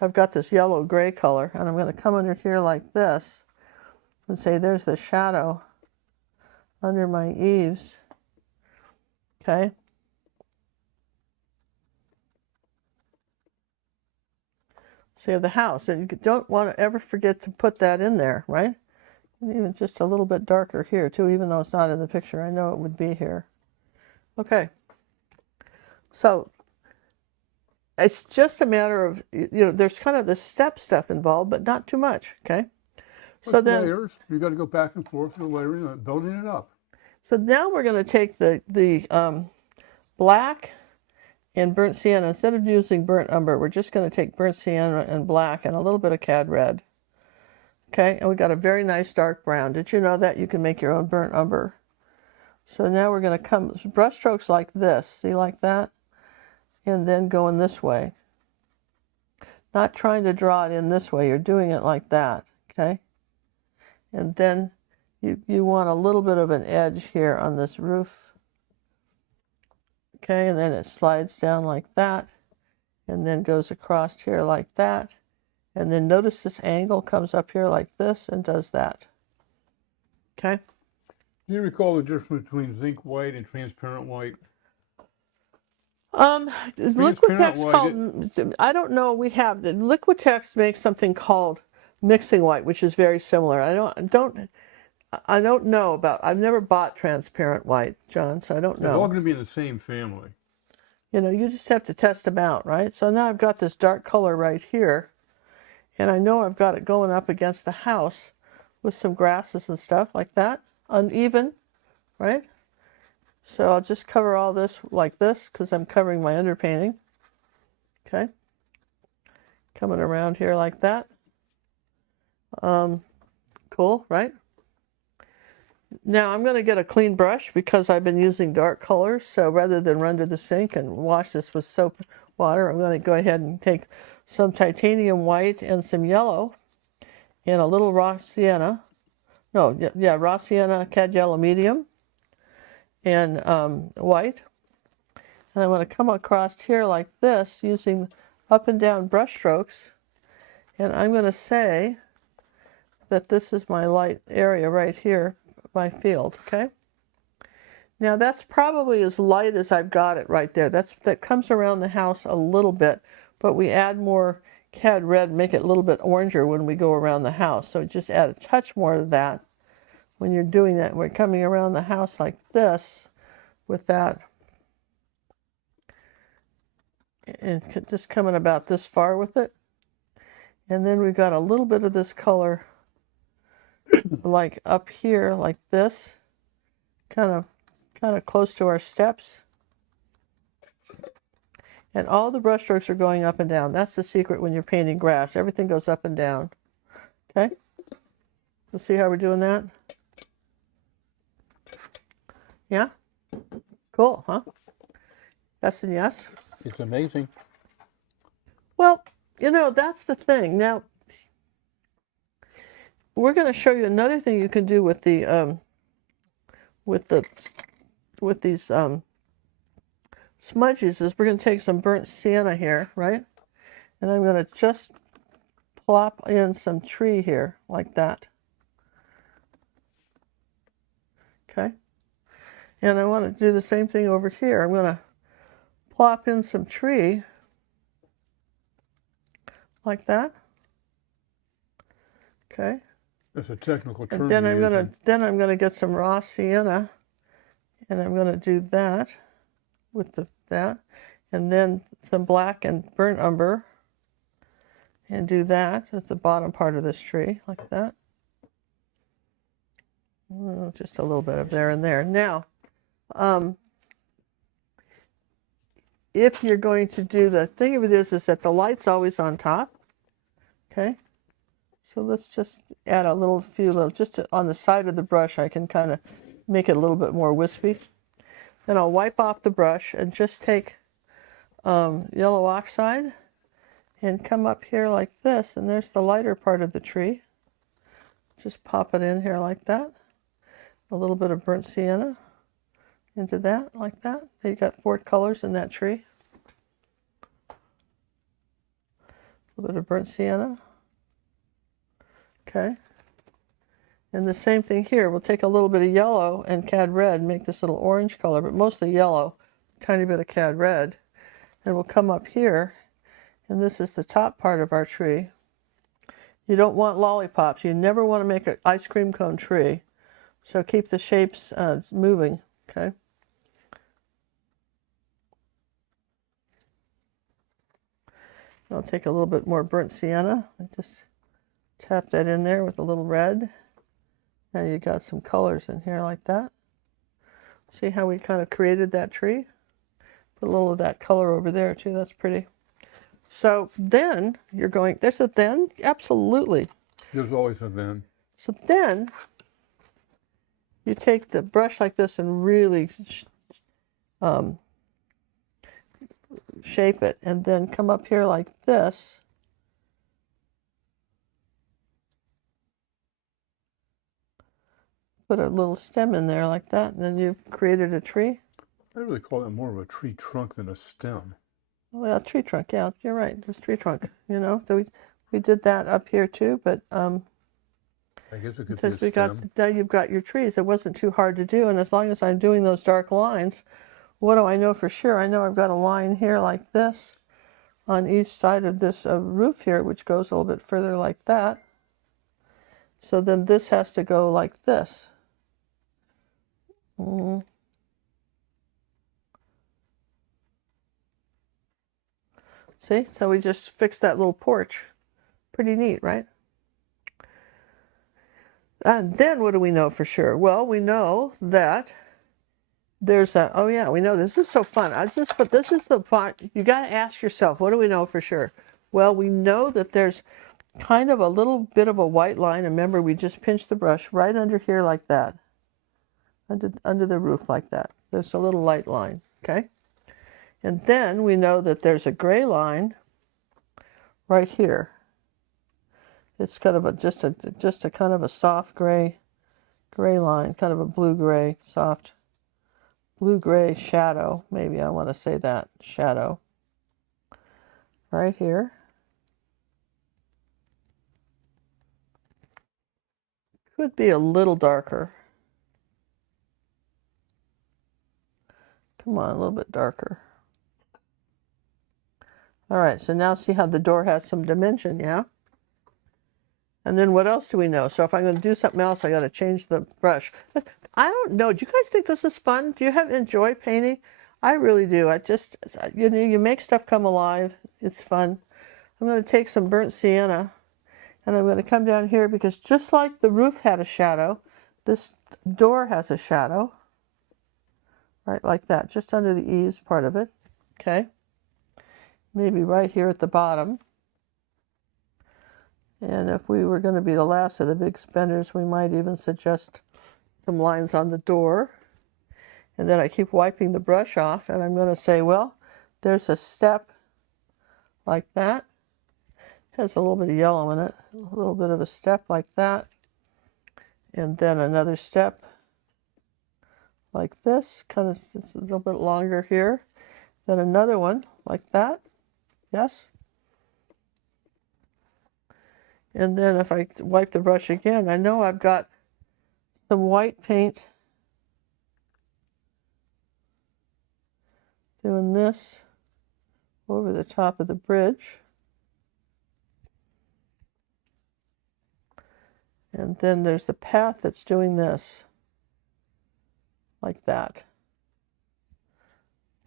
I've got this yellow gray color, and I'm going to come under here like this, and say there's the shadow under my eaves. Okay. So you have the house, and you don't want to ever forget to put that in there, right? And even just a little bit darker here too, even though it's not in the picture. I know it would be here. Okay. So it's just a matter of, there's kind of the step stuff involved, but not too much, okay? So then layers, you got to go back and forth with layering and building it up. So now we're going to take the black and burnt sienna. Instead of using burnt umber, we're just going to take burnt sienna and black and a little bit of cad red. Okay, and we got a very nice dark brown. Did you know that you can make your own burnt umber? So now we're going to come brush strokes like this. See, like that? And then going this way. Not trying to draw it in this way. You're doing it like that. Okay? And then you want a little bit of an edge here on this roof. Okay, and then it slides down like that, and then goes across here like that. And then notice this angle comes up here like this and does that. Okay? Do you recall the difference between zinc white and transparent white? Liquitex called, I don't know, we have, the Liquitex makes something called mixing white, which is very similar. I don't know about, I've never bought transparent white, John, so I don't know. They're all going to be in the same family. You just have to test them out, right? So now I've got this dark color right here, and I know I've got it going up against the house with some grasses and stuff like that, uneven, right? So I'll just cover all this like this because I'm covering my underpainting. Okay. Coming around here like that. Cool, right? Now I'm going to get a clean brush because I've been using dark colors. So rather than run to the sink and wash this with soap water, I'm going to go ahead and take some titanium white and some yellow and a little raw sienna. No, yeah, raw sienna, cad yellow medium, and white. And I'm going to come across here like this using up and down brush strokes. And I'm going to say that this is my light area right here, my field, okay? Now that's probably as light as I've got it right there. That comes around the house a little bit, but we add more cad red, make it a little bit oranger when we go around the house. So just add a touch more of that when you're doing that. We're coming around the house like this with that. And just coming about this far with it. And then we've got a little bit of this color like up here, like this, kind of close to our steps. And all the brush strokes are going up and down. That's the secret when you're painting grass. Everything goes up and down. Okay? You'll see how we're doing that? Yeah? Cool, huh? Yes and yes? It's amazing. Well, that's the thing. Now, we're going to show you another thing you can do with the with these smudges is we're going to take some burnt sienna here, right? And I'm going to just plop in some tree here like that. Okay? And I want to do the same thing over here. I'm going to plop in some tree like that. Okay? That's a technical term. And then I'm gonna get some raw sienna, and I'm gonna do that with that, and then some black and burnt umber, and do that at the bottom part of this tree like that. Just a little bit of there and there. Now, if you're going to do, the thing of it is that the light's always on top. Okay, so let's just add a few little, on the side of the brush. I can kind of make it a little bit more wispy. Then I'll wipe off the brush and just take yellow oxide and come up here like this, and there's the lighter part of the tree. Just pop it in here like that. A little bit of burnt sienna into that, like that. You got 4 colors in that tree. A little bit of burnt sienna. Okay. And the same thing here. We'll take a little bit of yellow and cad red and make this little orange color, but mostly yellow, a tiny bit of cad red. And we'll come up here, and this is the top part of our tree. You don't want lollipops. You never want to make an ice cream cone tree. So keep the shapes moving, okay? I'll take a little bit more burnt sienna and just tap that in there with a little red. Now you got some colors in here like that. See how we kind of created that tree? Put a little of that color over there too, that's pretty. So then you're going, there's a then? Absolutely. There's always a then. So then you take the brush like this and really shape it, and then come up here like this. Put a little stem in there like that, and then you've created a tree. I really call that more of a tree trunk than a stem. Well, tree trunk, yeah, you're right. It's tree trunk, you know. So we did that up here too, but I guess it could be a we got, stem. now you've got your trees. It wasn't too hard to do, and as long as I'm doing those dark lines, what do I know for sure? I know I've got a line here like this on each side of this roof here, which goes a little bit further like that. So then this has to go like this. See, so we just fixed that little porch. Pretty neat, right? And then what do we know for sure? Well, we know that there's a, oh yeah, we know this is so fun. But this is the part, you got to ask yourself, what do we know for sure? Well, we know that there's kind of a little bit of a white line. Remember, we just pinched the brush right under here like that. Under the roof like that. There's a little light line, okay? And then we know that there's a gray line right here. It's kind of just a kind of a soft gray line, kind of a blue-gray, soft blue-gray shadow. Maybe I want to say that, shadow. Right here. Could be a little darker. Come on, a little bit darker. All right, so now see how the door has some dimension, yeah? And then what else do we know? So if I'm going to do something else, I got to change the brush. I don't know. Do you guys think this is fun? Do you enjoy painting? I really do. I just, you know, you make stuff come alive. It's fun. I'm going to take some burnt sienna, and I'm going to come down here because just like the roof had a shadow, this door has a shadow. Right, like that, just under the eaves part of it. Okay. Maybe right here at the bottom. And if we were going to be the last of the big spenders, we might even suggest some lines on the door. And then I keep wiping the brush off, and I'm going to say, well, there's a step like that. It has a little bit of yellow in it. A little bit of a step like that. And then another step like this, kind of it's a little bit longer here. Then another one like that. Yes. And then if I wipe the brush again, I know I've got some white paint doing this over the top of the bridge. And then there's the path that's doing this, like that.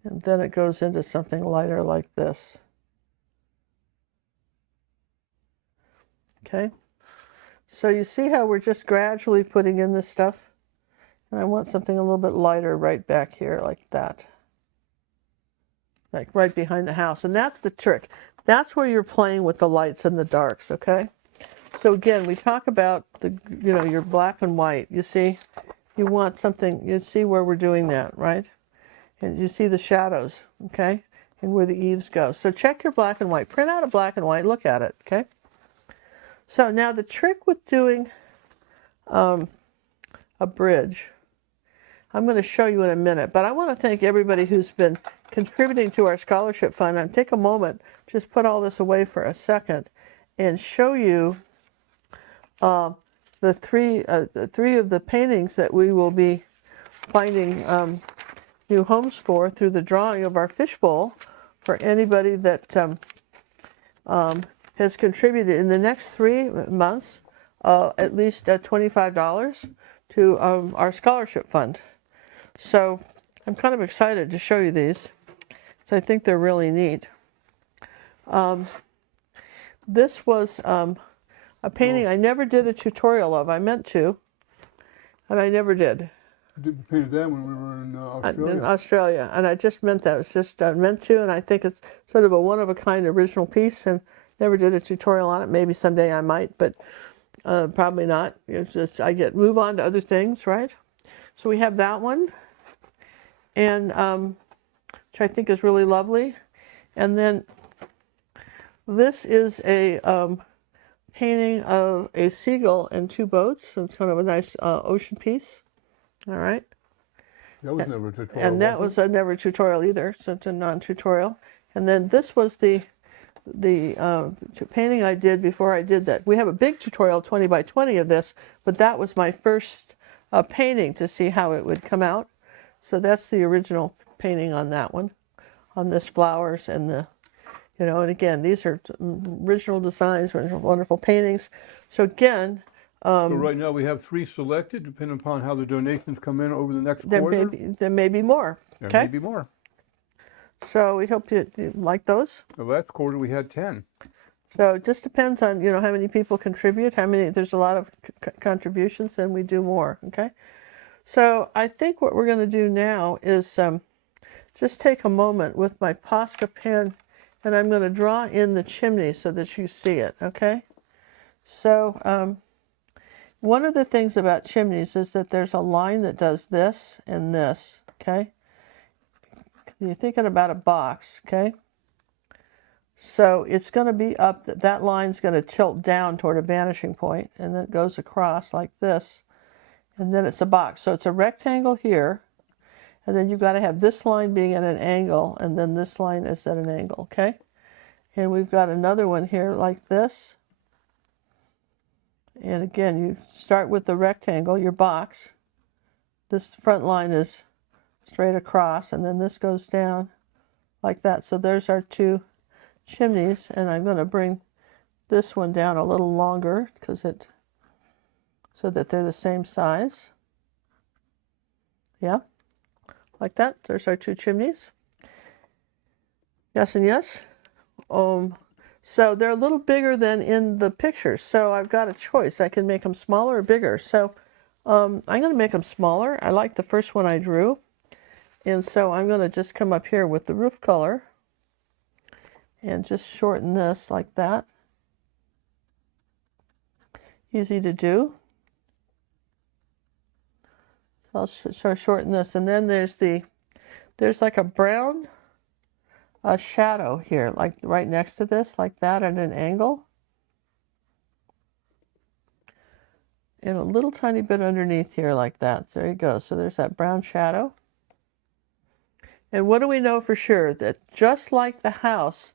And then it goes into something lighter like this. Okay, so you see how we're just gradually putting in this stuff? And I want something a little bit lighter right back here like that. Like right behind the house. And that's the trick. That's where you're playing with the lights and the darks, okay? So again, we talk about your black and white. You see, you want something, you see where we're doing that, right? And you see the shadows, okay? And where the eaves go. So check your black and white. Print out a black and white, look at it, okay? So now the trick with doing a bridge, I'm going to show you in a minute, but I want to thank everybody who's been contributing to our scholarship fund. And take a moment, just put all this away for a second, and show you the three of the paintings that we will be finding new homes for through the drawing of our fishbowl for anybody that has contributed in the next 3 months at least $25 to our scholarship fund. So I'm kind of excited to show you these. So I think they're really neat. This was a painting I never did a tutorial of. I meant to, and I never did. We painted that when we were in Australia. In Australia, and I just meant that. It was just meant to, and I think it's sort of a one-of-a-kind original piece, and never did a tutorial on it. Maybe someday I might, but probably not. It's just move on to other things, right? So we have that one, and which I think is really lovely. And then this is a painting of a seagull and 2 boats. So it's kind of a nice ocean piece. All right. That was never a tutorial. And that was never a tutorial either, so it's a non-tutorial. And then this was the painting I did before I did that. We have a big tutorial, 20 by 20 of this, but that was my first painting to see how it would come out. So that's the original painting on that one, on this flowers and the, and again, these are original designs, wonderful paintings. So again, so right now we have 3 selected, depending upon how the donations come in over the next quarter. There may be more. There okay? may be more. So we hope you like those. The last quarter we had 10. So it just depends on, how many people contribute, there's a lot of contributions, and we do more, okay? So I think what we're going to do now is just take a moment with my Posca pen, and I'm going to draw in the chimney so that you see it, okay? So one of the things about chimneys is that there's a line that does this and this, okay? You're thinking about a box, okay? So it's going to be up, that line's going to tilt down toward a vanishing point, and then it goes across like this, and then it's a box. So it's a rectangle here, and then you've got to have this line being at an angle, and then this line is at an angle, okay? And we've got another one here like this. And again, you start with the rectangle, your box. This front line is straight across, and then this goes down like that. So there's our 2 chimneys, and I'm going to bring this one down a little longer so that they're the same size. Yeah, like that. There's our 2 chimneys. Yes and yes. So they're a little bigger than in the picture. So I've got a choice. I can make them smaller or bigger. So I'm going to make them smaller. I like the first one I drew. And so I'm going to just come up here with the roof color and just shorten this like that. Easy to do. So I'll shorten this. And then there's like a brown shadow here, like right next to this, like that at an angle. And a little tiny bit underneath here like that. There you go. So there's that brown shadow. And what do we know for sure? That just like the house,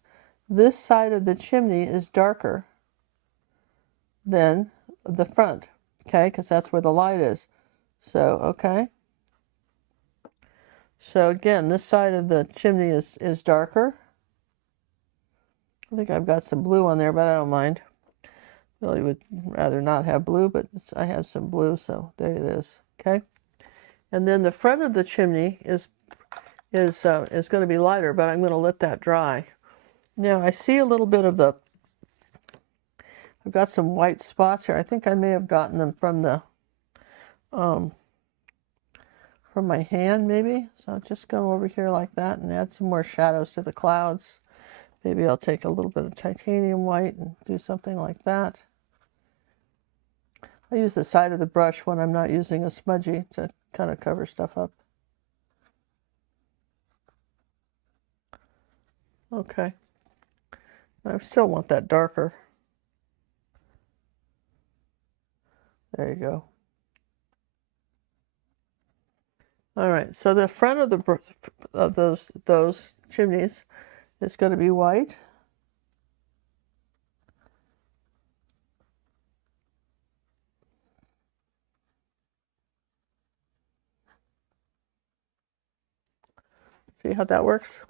this side of the chimney is darker than the front, okay? Because that's where the light is. So, okay. So again, this side of the chimney is darker. I think I've got some blue on there, but I don't mind. Really would rather not have blue, but I have some blue, so there it is, okay? And then the front of the chimney is going to be lighter, but I'm going to let that dry. Now I see a little bit of I've got some white spots here. I think I may have gotten them from the from my hand maybe. So I'll just go over here like that and add some more shadows to the clouds. Maybe I'll take a little bit of titanium white and do something like that. I use the side of the brush when I'm not using a smudgy to kind of cover stuff up. Okay. I still want that darker. There you go. All right, so the front of those chimneys is going to be white. See how that works?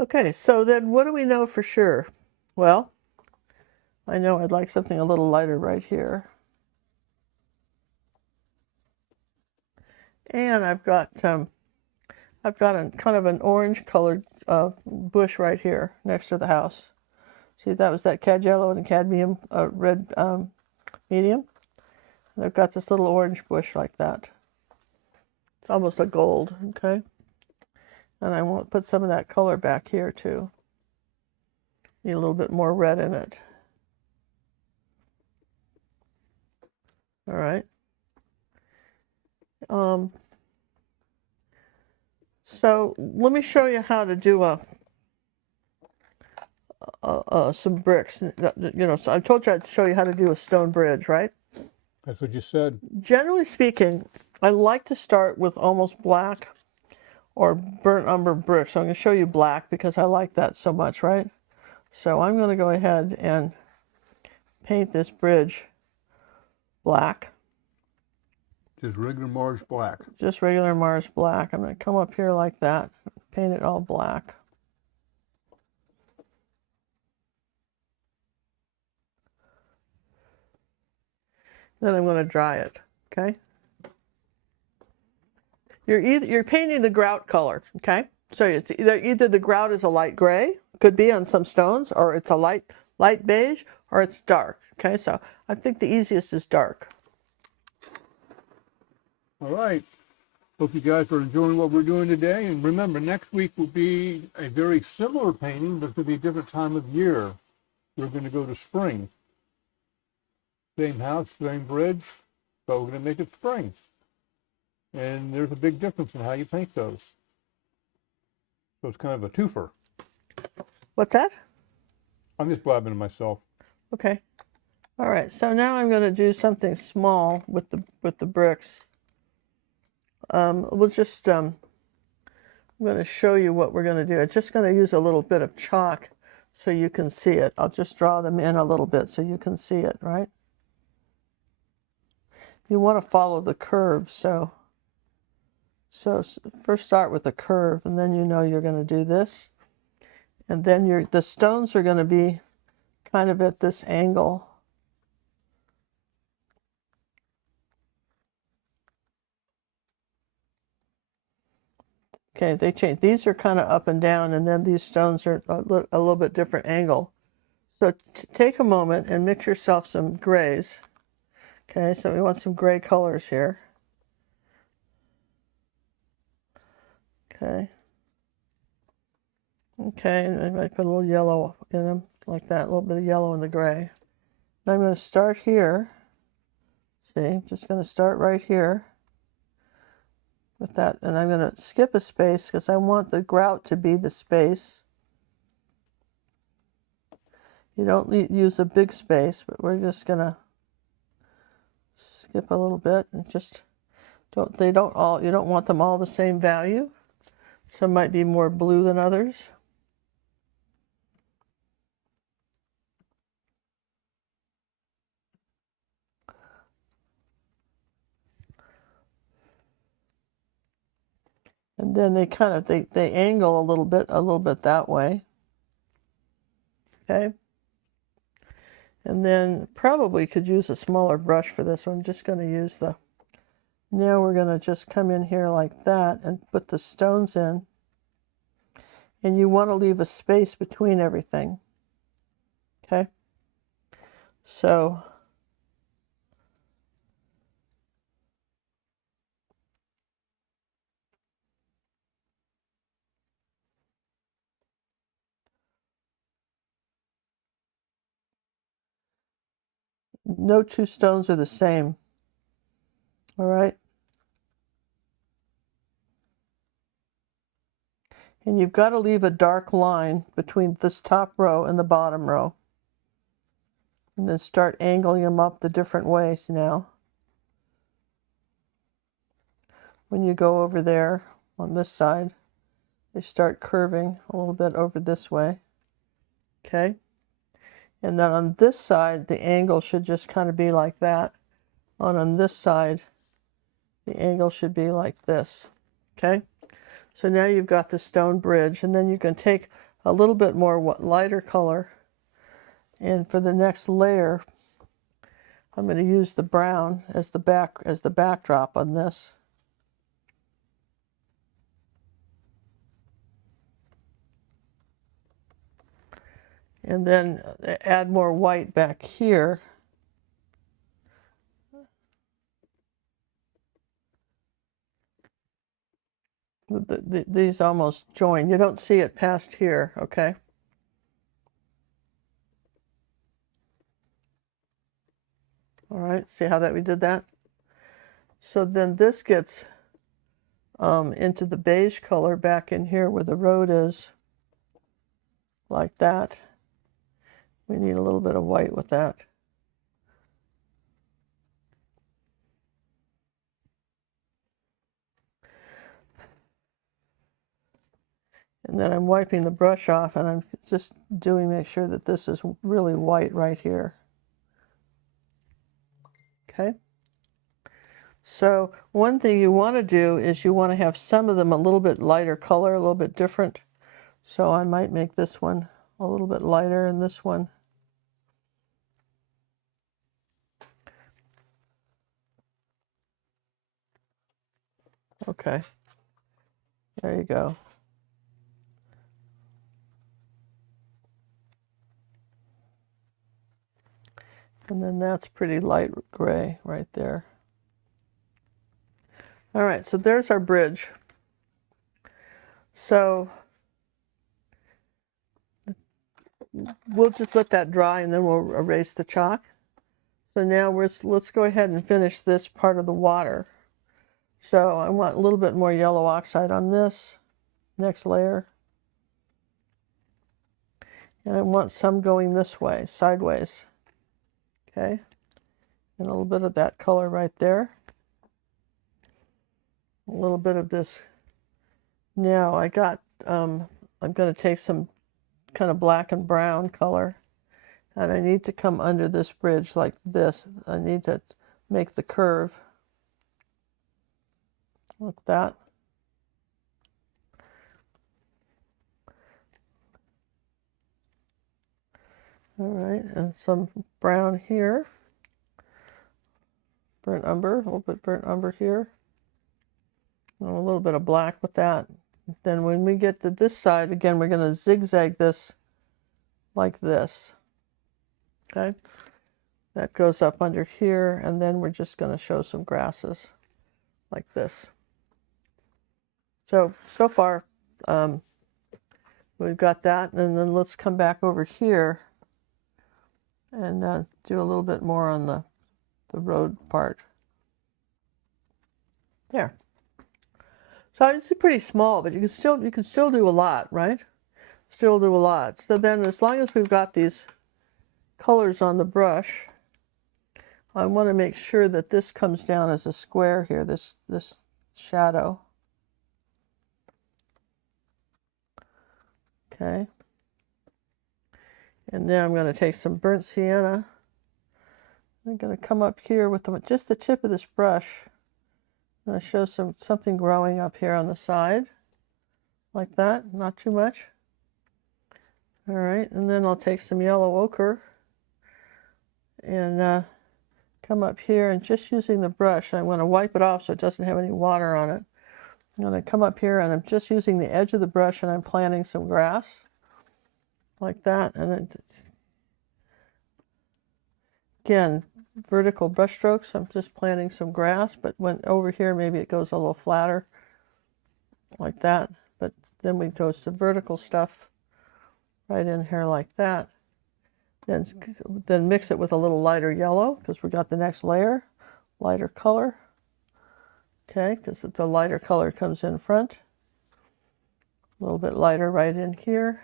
Okay, so then what do we know for sure? Well, I know I'd like something a little lighter right here. And I've got a kind of an orange colored bush right here next to the house. See, that was that cad yellow and cadmium red medium. And I've got this little orange bush like that. It's almost a gold, okay? And I want to put some of that color back here too. Need a little bit more red in it. All right. So let me show you how to do some bricks. You know, so I told you I'd show you how to do a stone bridge, right? That's what you said. Generally speaking, I like to start with almost black or burnt umber bricks. So I'm going to show you black because I like that so much, right? So I'm going to go ahead and paint this bridge black. Just regular Mars black. Just regular Mars black. I'm going to come up here like that, paint it all black. Then I'm going to dry it, okay? You're painting the grout color, okay? So it's either the grout is a light gray, could be on some stones, or it's a light beige, or it's dark, okay? So I think the easiest is dark. All right. Hope you guys are enjoying what we're doing today. And remember, next week will be a very similar painting, but it'll be a different time of year. We're going to go to spring. Same house, same bridge, but we're going to make it spring. And there's a big difference in how you paint those. So it's kind of a twofer. What's that? I'm just blabbing to myself. Okay. All right. So now I'm going to do something small with the bricks. We'll just I'm going to show you what we're going to do. I'm just going to use a little bit of chalk so you can see it. I'll just draw them in a little bit so you can see it, right? You want to follow the curve, so first start with the curve, and then you know you're going to do this, and then the stones are going to be kind of at this angle. Okay, they change. These are kind of up and down, and then these stones are a little bit different angle. So take a moment and mix yourself some grays. Okay, so we want some gray colors here. Okay. Okay, and I might put a little yellow in them, like that, a little bit of yellow in the gray. And I'm going to start here. See, just going to start right here with that, and I'm going to skip a space because I want the grout to be the space. You don't use a big space, but we're just going to skip a little bit and just you don't want them all the same value. Some might be more blue than others. And then they angle a little bit that way. Okay. And then probably could use a smaller brush for this one. I'm just going to use now we're going to just come in here like that and put the stones in. And you want to leave a space between everything. Okay. So No two stones are the same. All right. And you've got to leave a dark line between this top row and the bottom row. And then start angling them up the different ways now. When you go over there on this side, they start curving a little bit over this way. Okay. And then on this side, the angle should just kind of be like that. On this side, the angle should be like this. Okay. So now you've got the stone bridge, and then you can take a little bit more lighter color. And for the next layer, I'm going to use the brown as the backdrop on this. And then add more white back here. These almost join. You don't see it past here, okay? All right, see how that we did that? So then this gets into the beige color back in here where the road is, like that. We need a little bit of white with that. And then I'm wiping the brush off, and I'm just make sure that this is really white right here. Okay. So one thing you want to do is you want to have some of them a little bit lighter color, a little bit different. So I might make this one a little bit lighter and this one. Okay. There you go. And then that's pretty light gray right there. All right, so there's our bridge. So we'll just let that dry and then we'll erase the chalk. So now let's go ahead and finish this part of the water. So I want a little bit more yellow oxide on this next layer. And I want some going this way, sideways. Okay. And a little bit of that color right there. A little bit of this. Now I'm going to take some kind of black and brown color, and I need to come under this bridge like this. I need to make the curve like that. All right, and some brown here. Burnt umber, a little bit burnt umber here. And a little bit of black with that. Then when we get to this side, again, we're going to zigzag this like this. Okay? That goes up under here, and then we're just going to show some grasses like this. So far, we've got that, and then let's come back over here and do a little bit more on the road part. There. So it's pretty small, but you can still do a lot, right? Still do a lot. So then, as long as we've got these colors on the brush, I want to make sure that this comes down as a square here. This shadow. Okay. And then I'm going to take some burnt sienna. I'm going to come up here with just the tip of this brush. I'm going to show something growing up here on the side, like that, not too much. All right, and then I'll take some yellow ochre and come up here, and just using the brush, I want to wipe it off so it doesn't have any water on it. I'm going to come up here, and I'm just using the edge of the brush, and I'm planting some grass, like that. And then, again, vertical brush strokes. I'm just planting some grass, but when over here, maybe it goes a little flatter, like that. But then we go to vertical stuff right in here like that. Then mix it with a little lighter yellow because we got the next layer, lighter color. Okay, because the lighter color comes in front. A little bit lighter right in here.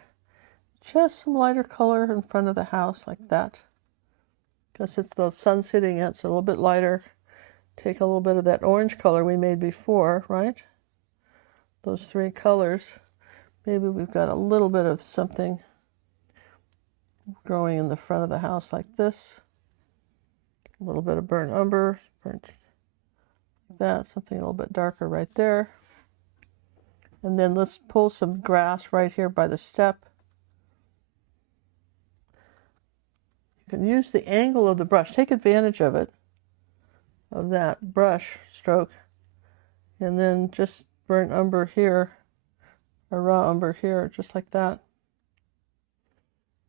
Just some lighter color in front of the house like that. Because it's the sun's hitting it, so a little bit lighter. Take a little bit of that orange color we made before, right? Those three colors. Maybe we've got a little bit of something growing in the front of the house like this. A little bit of burnt umber, burnt like that, something a little bit darker right there. And then let's pull some grass right here by the step. You can use the angle of the brush. Take advantage of it, of that brush stroke. And then just burnt umber here, or raw umber here, just like that.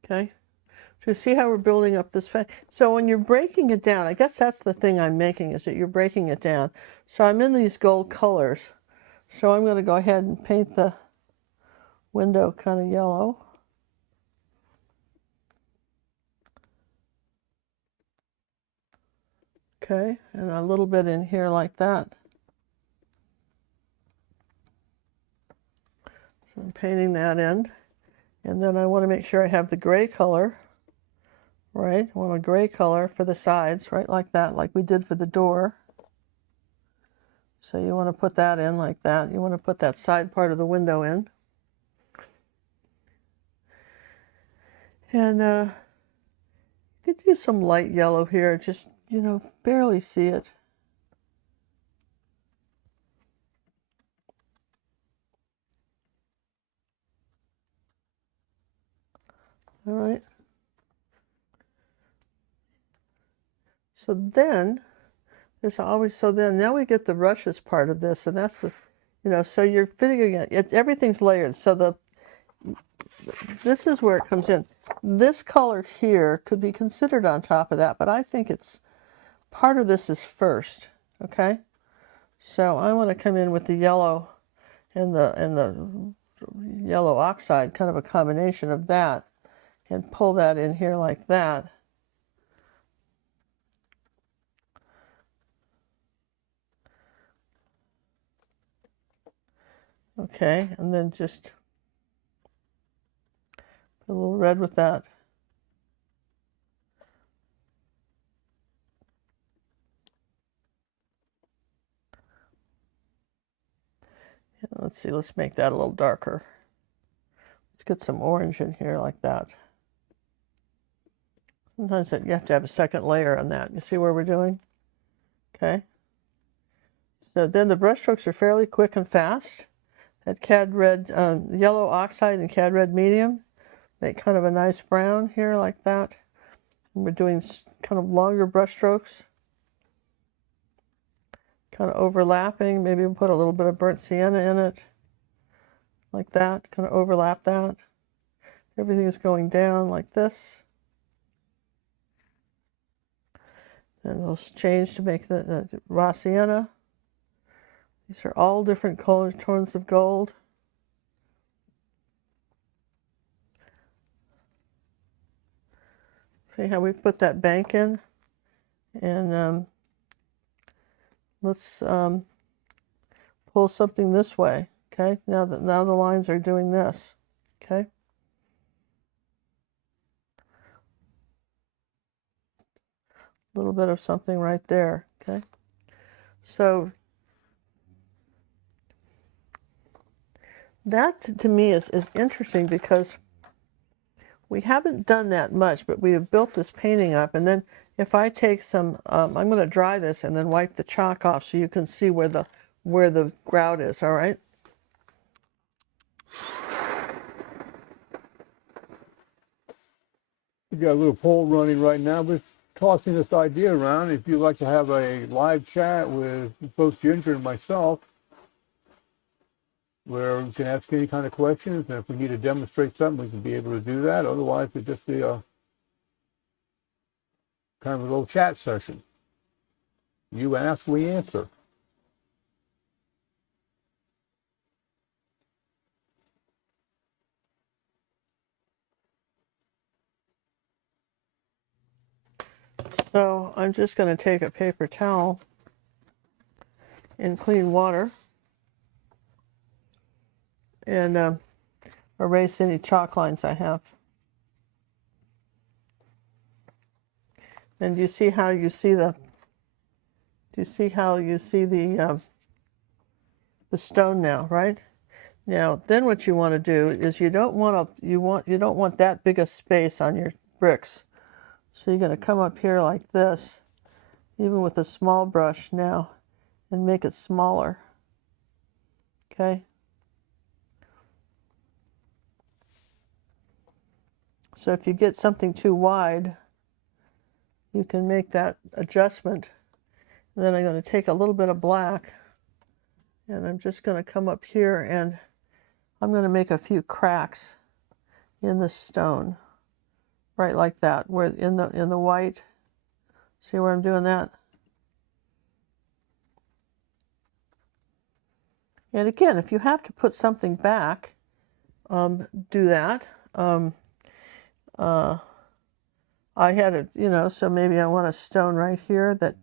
Okay? So you see how we're building up this fan. So when you're breaking it down, I guess that's the thing I'm making, is that you're breaking it down. So I'm in these gold colors. So I'm going to go ahead and paint the window kind of yellow. Okay, and a little bit in here like that. So I'm painting that in. And then I want to make sure I have the gray color, right? I want a gray color for the sides, right, like that, like we did for the door. So you want to put that in like that. You want to put that side part of the window in. And you could use some light yellow here, just, you know, barely see it. All right. So then, there's always, so then now we get the rushes part of this, and that's the, you know, so you're fitting it, everything's layered. So this is where it comes in. This color here could be considered on top of that, but I think it's, part of this is first, okay? So I want to come in with the yellow and the yellow oxide, kind of a combination of that, and pull that in here like that. Okay, and then just put a little red with that. Let's see, let's make that a little darker. Let's get some orange in here like that. Sometimes you have to have a second layer on that. You see where we're doing? Okay. So then the brush strokes are fairly quick and fast. That cad red, yellow oxide and cad red medium make kind of a nice brown here like that. And we're doing kind of longer brush strokes, kind of overlapping. Maybe we'll put a little bit of burnt sienna in it, like that, kind of overlap that. Everything is going down like this. And we'll change to make the raw sienna. These are all different colors, tones of gold. See how we put that bank in? And let's pull something this way, okay? Now the lines are doing this, okay? A little bit of something right there, okay? So that to me is interesting because we haven't done that much, but we have built this painting up. And then if I take some, I'm going to dry this and then wipe the chalk off so you can see where the grout is, all right? We got a little poll running right now. We're tossing this idea around. If you'd like to have a live chat with both Ginger and myself, where we can ask any kind of questions, and if we need to demonstrate something, we can be able to do that. Otherwise, it'd just be a kind of a little chat session. You ask, we answer. So I'm just going to take a paper towel and clean water and erase any chalk lines I have. And do you see how you see the the stone now, right? Now, then what you want to do is you don't want that big a space on your bricks. So you're going to come up here like this, even with a small brush now, and make it smaller. Okay? So if you get something too wide, you can make that adjustment. And then I'm going to take a little bit of black, and I'm just going to come up here and I'm going to make a few cracks in the stone, right like that, where in the white. See where I'm doing that? And again, if you have to put something back, do that. I had it, so maybe I want a stone right here that,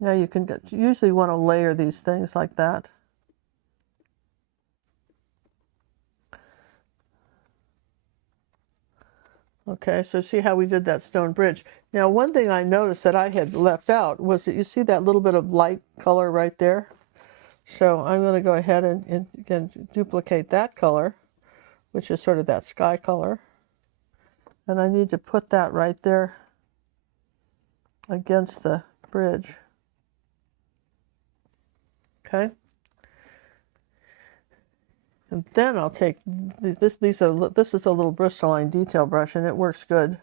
now you usually want to layer these things like that. Okay, so see how we did that stone bridge. Now, one thing I noticed that I had left out was that you see that little bit of light color right there? So I'm going to go ahead and again duplicate that color, which is sort of that sky color. And I need to put that right there against the bridge. Okay? And then I'll take this is a little Bristol-line detail brush, and it works good.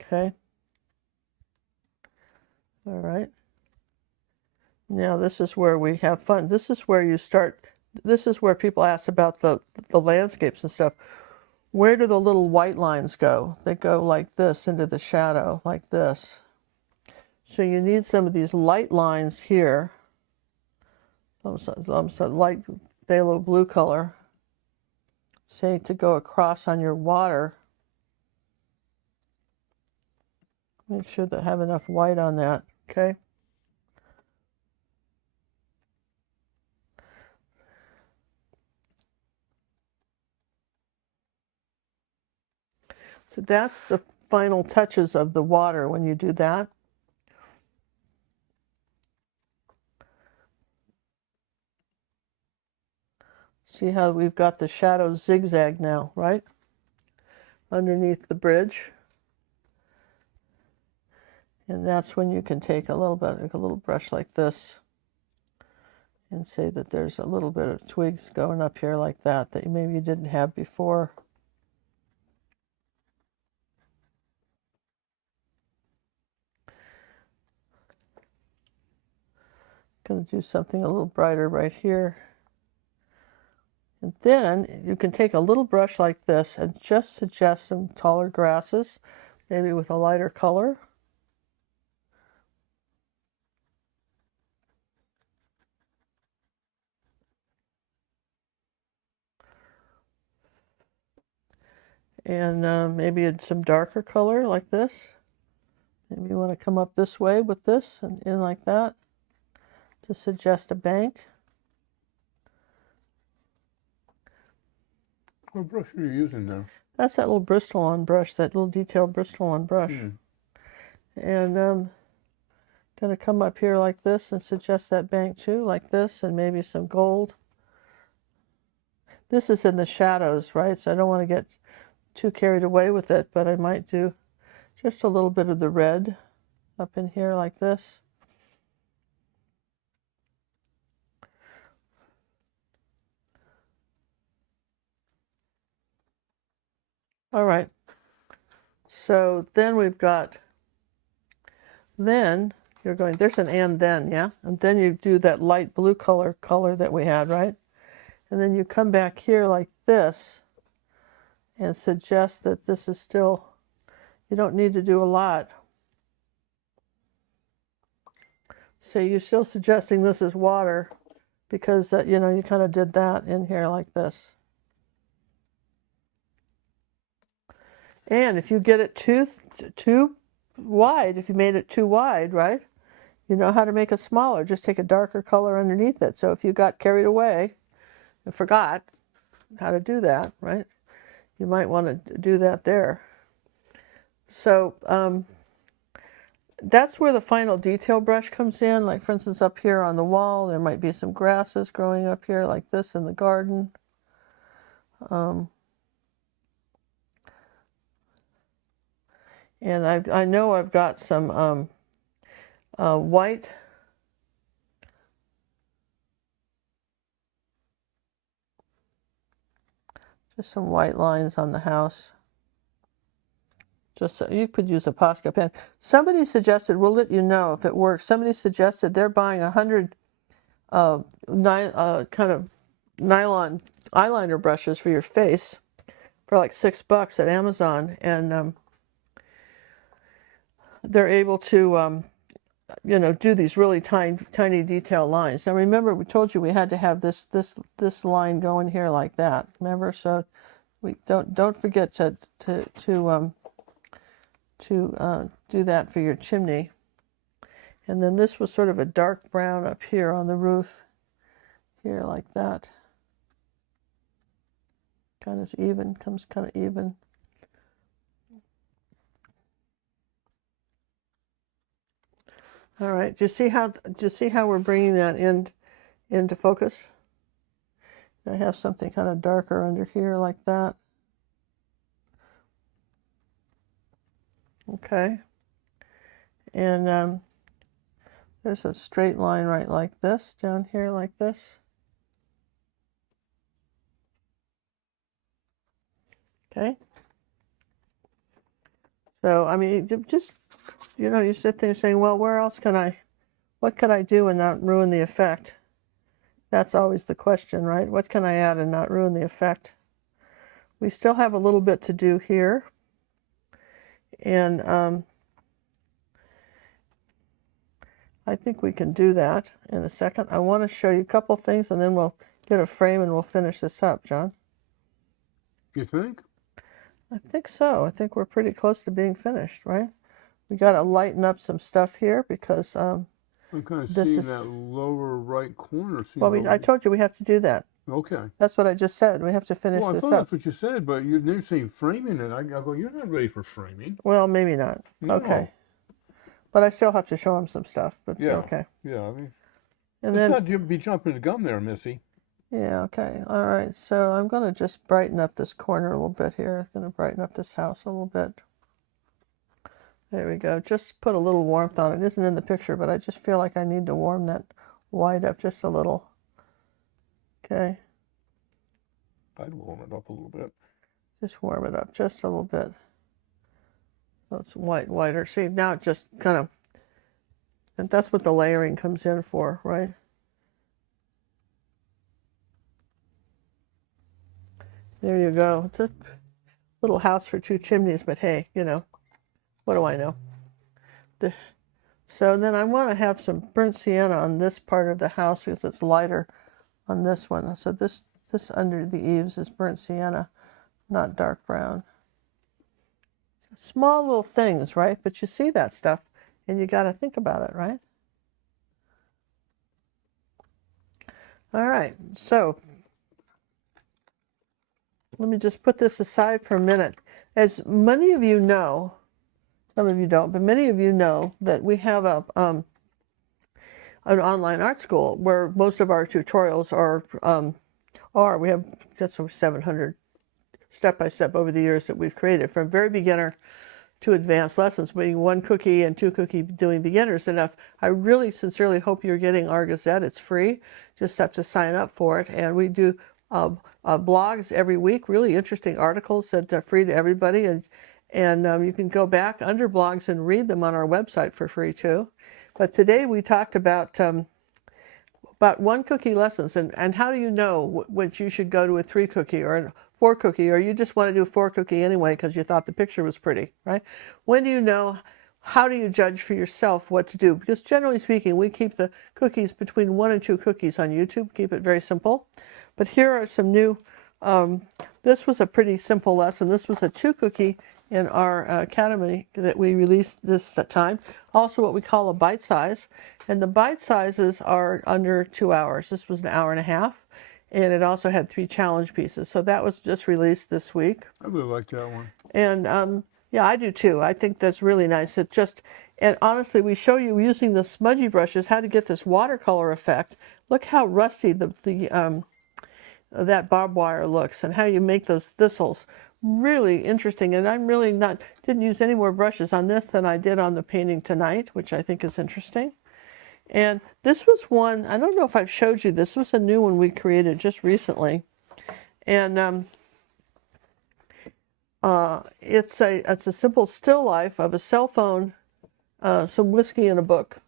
Okay. All right. Now this is where we have fun. This is where you start. This is where people ask about the landscapes and stuff. Where do the little white lines go? They go like this into the shadow, like this. So you need some of these light lines here. Almost a light phthalo blue color, say, to go across on your water. Make sure that I have enough white on that, okay? So that's the final touches of the water when you do that. See how we've got the shadow zigzag now, right? Underneath the bridge. And that's when you can take a little brush like this and say that there's a little bit of twigs going up here like that maybe you didn't have before. Going to do something a little brighter right here. And then you can take a little brush like this and just suggest some taller grasses, maybe with a lighter color. And maybe some darker color like this. Maybe you want to come up this way with this and in like that to suggest a bank. What brush are you using there? That's that little Bristol-on brush, that little detailed Bristol-on brush. And going to come up here like this and suggest that bank too, like this, and maybe some gold. This is in the shadows, right? So I don't want to get too carried away with it, but I might do just a little bit of the red up in here like this. All right. So then we've got, then you're going, there's an and then, yeah? And then you do that light blue color that we had, right? And then you come back here like this and suggest that this is still, you don't need to do a lot. So you're still suggesting this is water because, you kind of did that in here like this. And if you get it too wide, if you made it too wide, right? You know how to make it smaller. Just take a darker color underneath it. So if you got carried away and forgot how to do that, right? You might want to do that there. So that's where the final detail brush comes in. Like for instance, up here on the wall, there might be some grasses growing up here like this in the garden. And I know I've got some white. Just some white lines on the house. Just so you could use a Posca pen. Somebody suggested, we'll let you know if it works. Somebody suggested they're buying 100 kind of nylon eyeliner brushes for your face for like $6 at Amazon, and they're able to you know, do these really tiny detail lines. Now remember, we told you we had to have this line going here like that. Remember, so we don't forget to do that for your chimney. And then this was sort of a dark brown up here on the roof, here like that. Kind of even, comes kind of even. All right, do you see how we're bringing that into focus? I have something kind of darker under here like that. Okay. And there's a straight line right like this, down here like this. Okay. So, I mean, just, you know, you sit there saying, well, where else what could I do and not ruin the effect? That's always the question, right? What can I add and not ruin the effect? We still have a little bit to do here. And I think we can do that in a second. I want to show you a couple things and then we'll get a frame and we'll finish this up, John. You think? I think so. I think we're pretty close to being finished, right? We got to lighten up some stuff here because I'm kind of seeing that lower right corner. Well, I told you we have to do that. Okay. That's what I just said. We have to finish Well, I this thought up. that's what you said, but you're saying framing it. I go, you're not ready for framing. Well, maybe not. No. Okay. But I still have to show him some stuff. But Yeah. okay. Yeah, I mean, And let's then not be jumping the gun there, Missy. yeah, okay. All right. So I'm going to just brighten up this corner a little bit here. I'm going to brighten up this house a little bit. There we go. Just put a little warmth on it. It isn't in the picture, but I just feel like I need to warm that white up just a little. Okay. I'd warm it up a little bit. Just warm it up just a little bit. So it's whiter. See, now it just kind of, and that's what the layering comes in for, right? There you go. It's a little house for 2 chimneys, but hey, you know, what do I know? So then I want to have some burnt sienna on this part of the house because it's lighter on this one. So this under the eaves is burnt sienna, not dark brown. Small little things, right? But you see that stuff and you got to think about it, right? All right, so let me just put this aside for a minute. As many of you know, some of you don't, but many of you know that we have an online art school where most of our tutorials are. We have just over 700 step-by-step over the years that we've created, from very beginner to advanced lessons, being 1 cookie and 2 cookie doing beginners. And I really sincerely hope you're getting our Gazette. It's free. Just have to sign up for it. And we do blogs every week, really interesting articles that are free to everybody. And you can go back under blogs and read them on our website for free too. But today we talked about 1 cookie lessons and how do you know which you should go to a 3 cookie or a 4 cookie, or you just want to do 4 cookie anyway because you thought the picture was pretty, right? When do you know? How do you judge for yourself what to do? Because generally speaking, we keep the cookies between 1 and 2 cookies on YouTube, keep it very simple. But here are some new, this was a pretty simple lesson. This was a 2 cookie in our academy that we released this time. Also what we call a bite size. And the bite sizes are under 2 hours. This was an hour and a half. And it also had 3 challenge pieces. So that was just released this week. I really like that one. And yeah, I do too. I think that's really nice. It just, and honestly, we show you using the smudgy brushes how to get this watercolor effect. Look how rusty that barbed wire looks, and how you make those thistles. Really interesting. And I'm really didn't use any more brushes on this than I did on the painting tonight, which I think is interesting. And this was one, I don't know if I've showed you, this was a new one we created just recently. And it's a simple still life of a cell phone, some whiskey, and a book.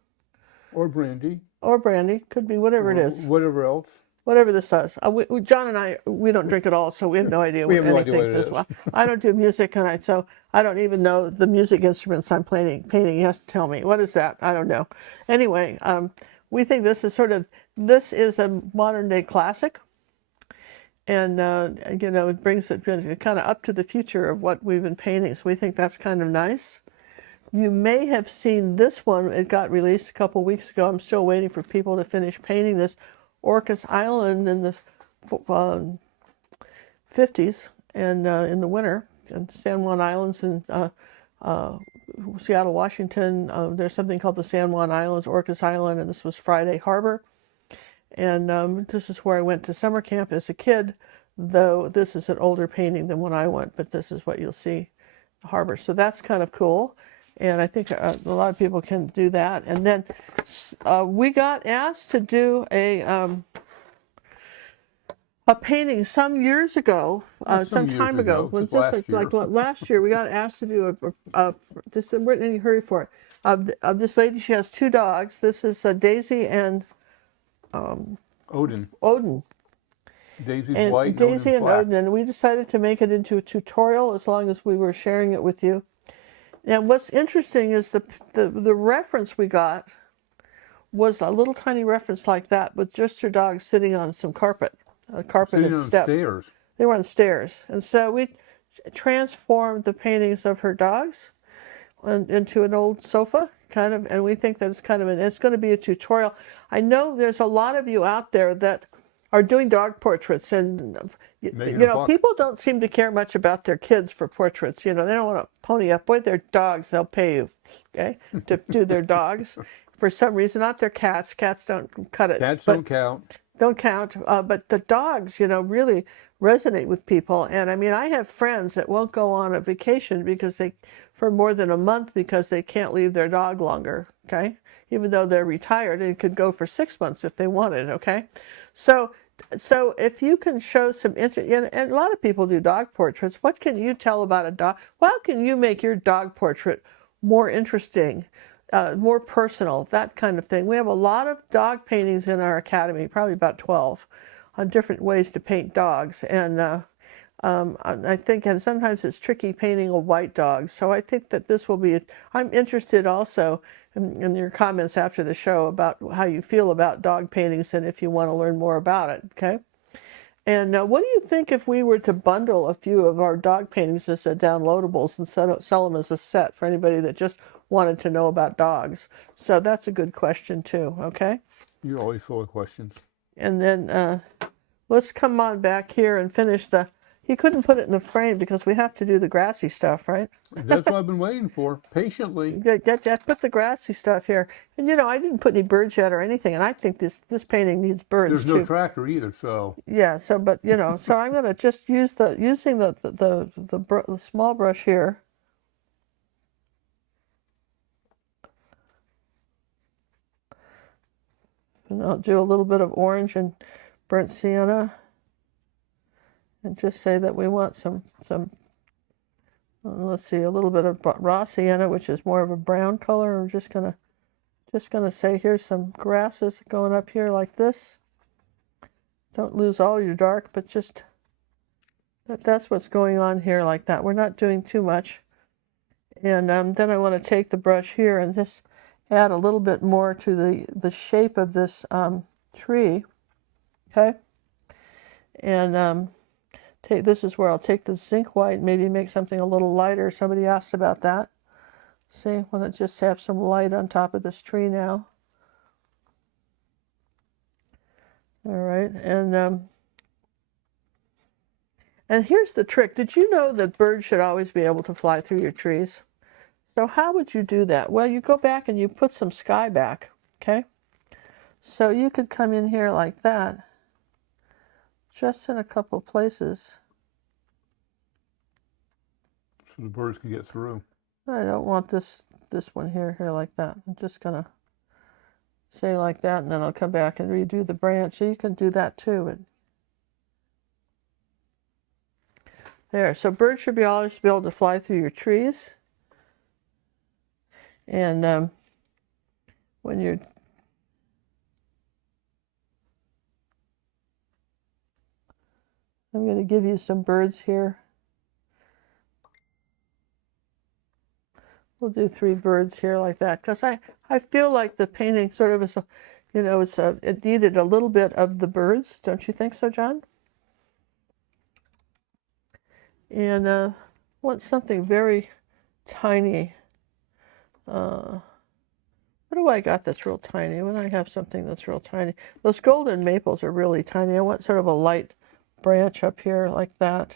Or brandy. Or brandy, could be whatever it is. Whatever else. Whatever this does. John and I, we don't drink at all, so we have no idea what anything is. Well, I don't do music tonight, so I don't even know the music instruments I'm painting. He has to tell me. What is that? I don't know. Anyway, we think this is this is a modern day classic. And, you know, it brings it kind of up to the future of what we've been painting. So we think that's kind of nice. You may have seen this one. It got released a couple weeks ago. I'm still waiting for people to finish painting this. Orcas Island in the 50s and in the winter, and San Juan Islands in Seattle, Washington. There's something called the San Juan Islands, Orcas Island, and this was Friday Harbor. And this is where I went to summer camp as a kid, though this is an older painting than when I went, but this is what you'll see, the harbor. So that's kind of cool. And I think a lot of people can do that. And then we got asked to do a painting some years ago, some time ago. Like last year, we got asked to do this. We're in any hurry for it. Of this lady, she has 2 dogs. This is Daisy and Odin. Daisy's white. Daisy and Odin. And we decided to make it into a tutorial as long as we were sharing it with you. And what's interesting is the reference we got was a little tiny reference like that, with just her dog sitting on some carpet, a carpeted step. Stairs. They were on stairs, and so we transformed the paintings of her dogs into an old sofa, kind of, and we think that it's it's going to be a tutorial. I know there's a lot of you out there that are doing dog portraits, and you know, people don't seem to care much about their kids for portraits. You know, they don't want to pony up. Boy, their dogs, they'll pay you, okay, to do their dogs. For some reason, not their cats. Cats don't cut it. Cats don't count. Don't count. But the dogs, you know, really resonate with people. And I mean, I have friends that won't go on a vacation for more than a month because they can't leave their dog longer, okay? Even though they're retired, and could go for 6 months if they wanted, okay? So if you can show some interest, and a lot of people do dog portraits, what can you tell about a dog? How can you make your dog portrait more interesting, more personal, that kind of thing? We have a lot of dog paintings in our academy, probably about 12, on different ways to paint dogs. And I think, and sometimes it's tricky painting a white dog. So I think that this will be, I'm interested also in your comments after the show about how you feel about dog paintings and if you want to learn more about it, okay? And what do you think if we were to bundle a few of our dog paintings as downloadables and sell them as a set for anybody that just wanted to know about dogs? So that's a good question too, okay? You're always full of questions. And then let's come on back here and finish he couldn't put it in the frame because we have to do the grassy stuff, right? That's what I've been waiting for, patiently. Put the grassy stuff here. And you know, I didn't put any birds yet or anything, and I think this painting needs birds. There's no tractor either, so. Yeah, so, but you know, so I'm going to just use using the small brush here. And I'll do a little bit of orange and burnt sienna. And just say that we want some let's see, a little bit of raw sienna, which is more of a brown color. I'm just gonna say here's some grasses going up here like this. Don't lose all your dark, but just that's what's going on here like that. We're not doing too much. And then I want to take the brush here and just add a little bit more to the shape of this tree, okay? And this is where I'll take the zinc white, maybe make something a little lighter. Somebody asked about that. See, want to just have some light on top of this tree now. All right, and here's the trick. Did you know that birds should always be able to fly through your trees? So how would you do that? Well, you go back and you put some sky back, okay? So you could come in here like that, just in a couple places. So the birds can get through. I don't want this one here like that. I'm just gonna say like that, and then I'll come back and redo the branch. So you can do that too. But there, so birds should always be able to fly through your trees. And when you're I'm going to give you some birds here. We'll do 3 birds here like that, because I feel like the painting sort of is, it needed a little bit of the birds. Don't you think so, John? And want something very tiny. What do I got that's real tiny? When I have something that's real tiny, those golden maples are really tiny. I want sort of a light branch up here like that.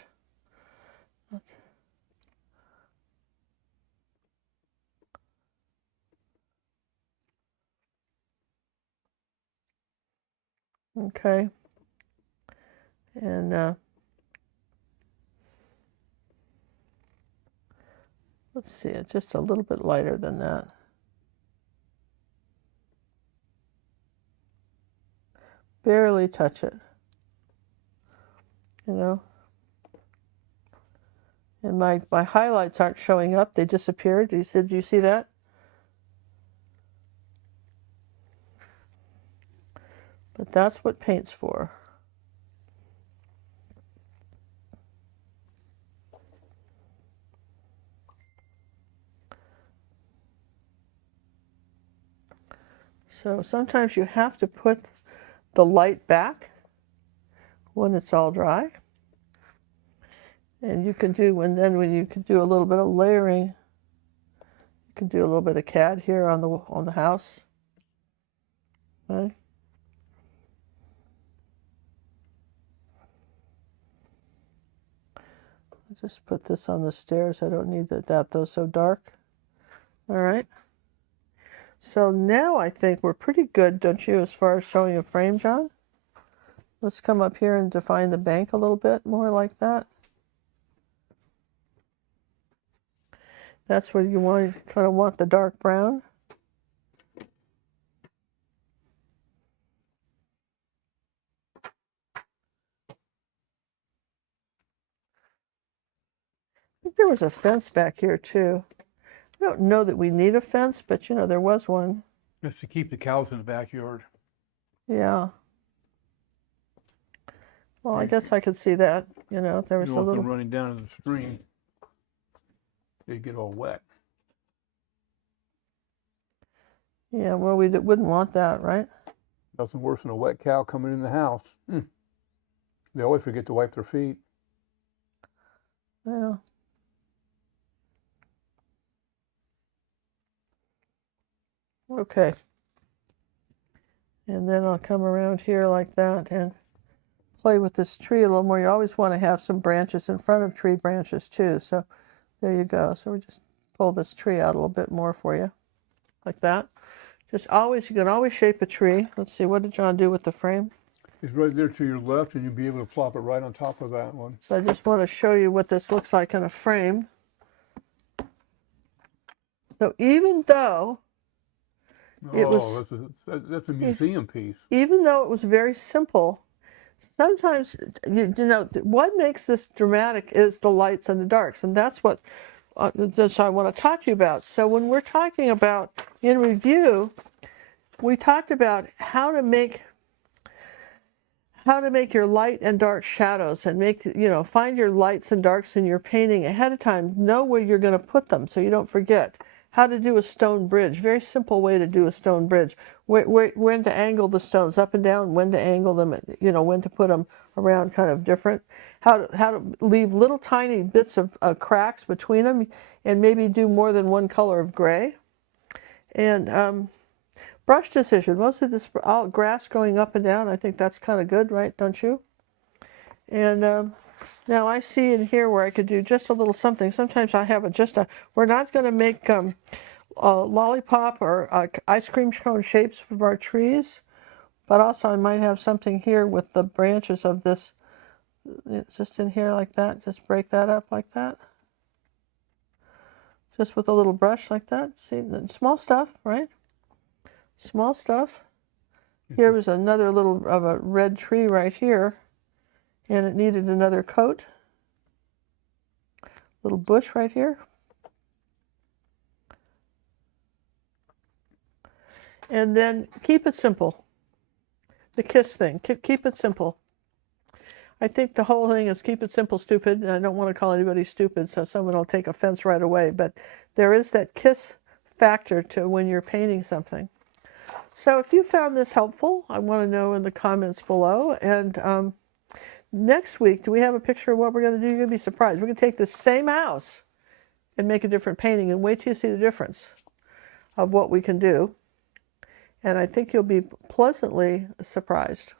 Okay. And let's see, it's just a little bit lighter than that. Barely touch it, you know. And my highlights aren't showing up, they disappeared. Did you see that? But that's what paint's for. So sometimes you have to put the light back when it's all dry. And you can do, when you can do a little bit of layering, you can do a little bit of CAD here on the house. Okay. I'll just put this on the stairs. I don't need that though so dark. All right. So now I think we're pretty good, don't you, as far as showing a frame, John? Let's come up here and define the bank a little bit more like that. That's where you kind of want the dark brown. I think there was a fence back here too. I don't know that we need a fence, but you know, there was one. Just to keep the cows in the backyard. Yeah. Well, I guess I could see that. You know, there was You a don't want little. them running down to the stream. They'd get all wet. Yeah, well, we wouldn't want that, right? Nothing worse than a wet cow coming in the house. They always forget to wipe their feet. Yeah. Okay. And then I'll come around here like that and play with this tree a little more. You always want to have some branches in front of tree branches too. So there you go. So we just pull this tree out a little bit more for you, like that. You can always shape a tree. Let's see, what did John do with the frame? It's right there to your left, and you'll be able to plop it right on top of that one. So I just want to show you what this looks like in a frame. So even though that's a museum piece. Even though it was very simple, sometimes, you know, what makes this dramatic is the lights and the darks, and that's what I want to talk to you about. So when we're talking about, in review, we talked about how to make your light and dark shadows, and find your lights and darks in your painting ahead of time. Know where you're going to put them so you don't forget. how to do a stone bridge. Very simple way to do a stone bridge. When to angle the stones up and down, when to angle them, you know, when to put them around kind of different. How to leave little tiny bits of cracks between them, and maybe do more than one color of gray. And brush decision. Most of this grass going up and down, I think that's kind of good, right? Don't you? And now I see in here where I could do just a little something. Sometimes I have we're not going to make lollipop or ice cream cone shapes from our trees, but also I might have something here with the branches of this, just in here like that. Just break that up like that. Just with a little brush like that. See, small stuff, right? Small stuff. Here was another little of a red tree right here, and it needed another coat. Little bush right here. And then keep it simple. The kiss thing, keep it simple. I think the whole thing is keep it simple, stupid, and I don't want to call anybody stupid, so someone will take offense right away, but there is that kiss factor to when you're painting something. So if you found this helpful, I want to know in the comments below. And next week, do we have a picture of what we're going to do? You're going to be surprised. We're going to take the same house and make a different painting, and wait till you see the difference of what we can do. And I think you'll be pleasantly surprised.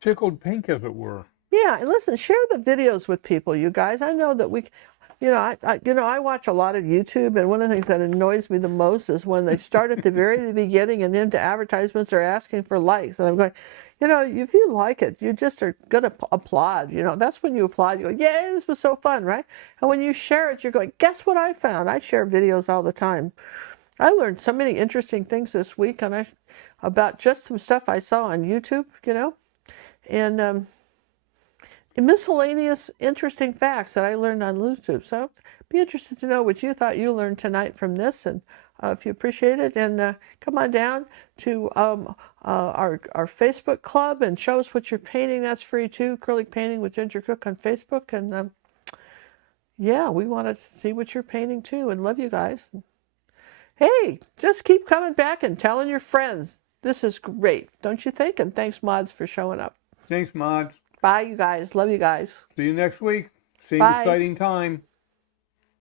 Tickled pink, as it were. Yeah, and listen, share the videos with people, you guys. I know that I watch a lot of YouTube, and one of the things that annoys me the most is when they start at the very beginning and into advertisements are asking for likes. And I'm going, if you like it, you just are going to applaud. That's when you applaud. You go, yeah, this was so fun, right? And when you share it, you're going, guess what I found? I share videos all the time. I learned so many interesting things this week about just some stuff I saw on YouTube, and miscellaneous interesting facts that I learned on YouTube. So be interested to know what you thought you learned tonight from this, and if you appreciate it, and come on down to our Facebook club and show us what you're painting. That's free too, Acrylic Painting with Ginger Cook on Facebook. And yeah, we want to see what you're painting too, and love you guys. Hey, just keep coming back and telling your friends. This is great, don't you think? And thanks, Mods, for showing up. Thanks, Mods. Bye, you guys. Love you guys. See you next week. Same Bye. exciting time.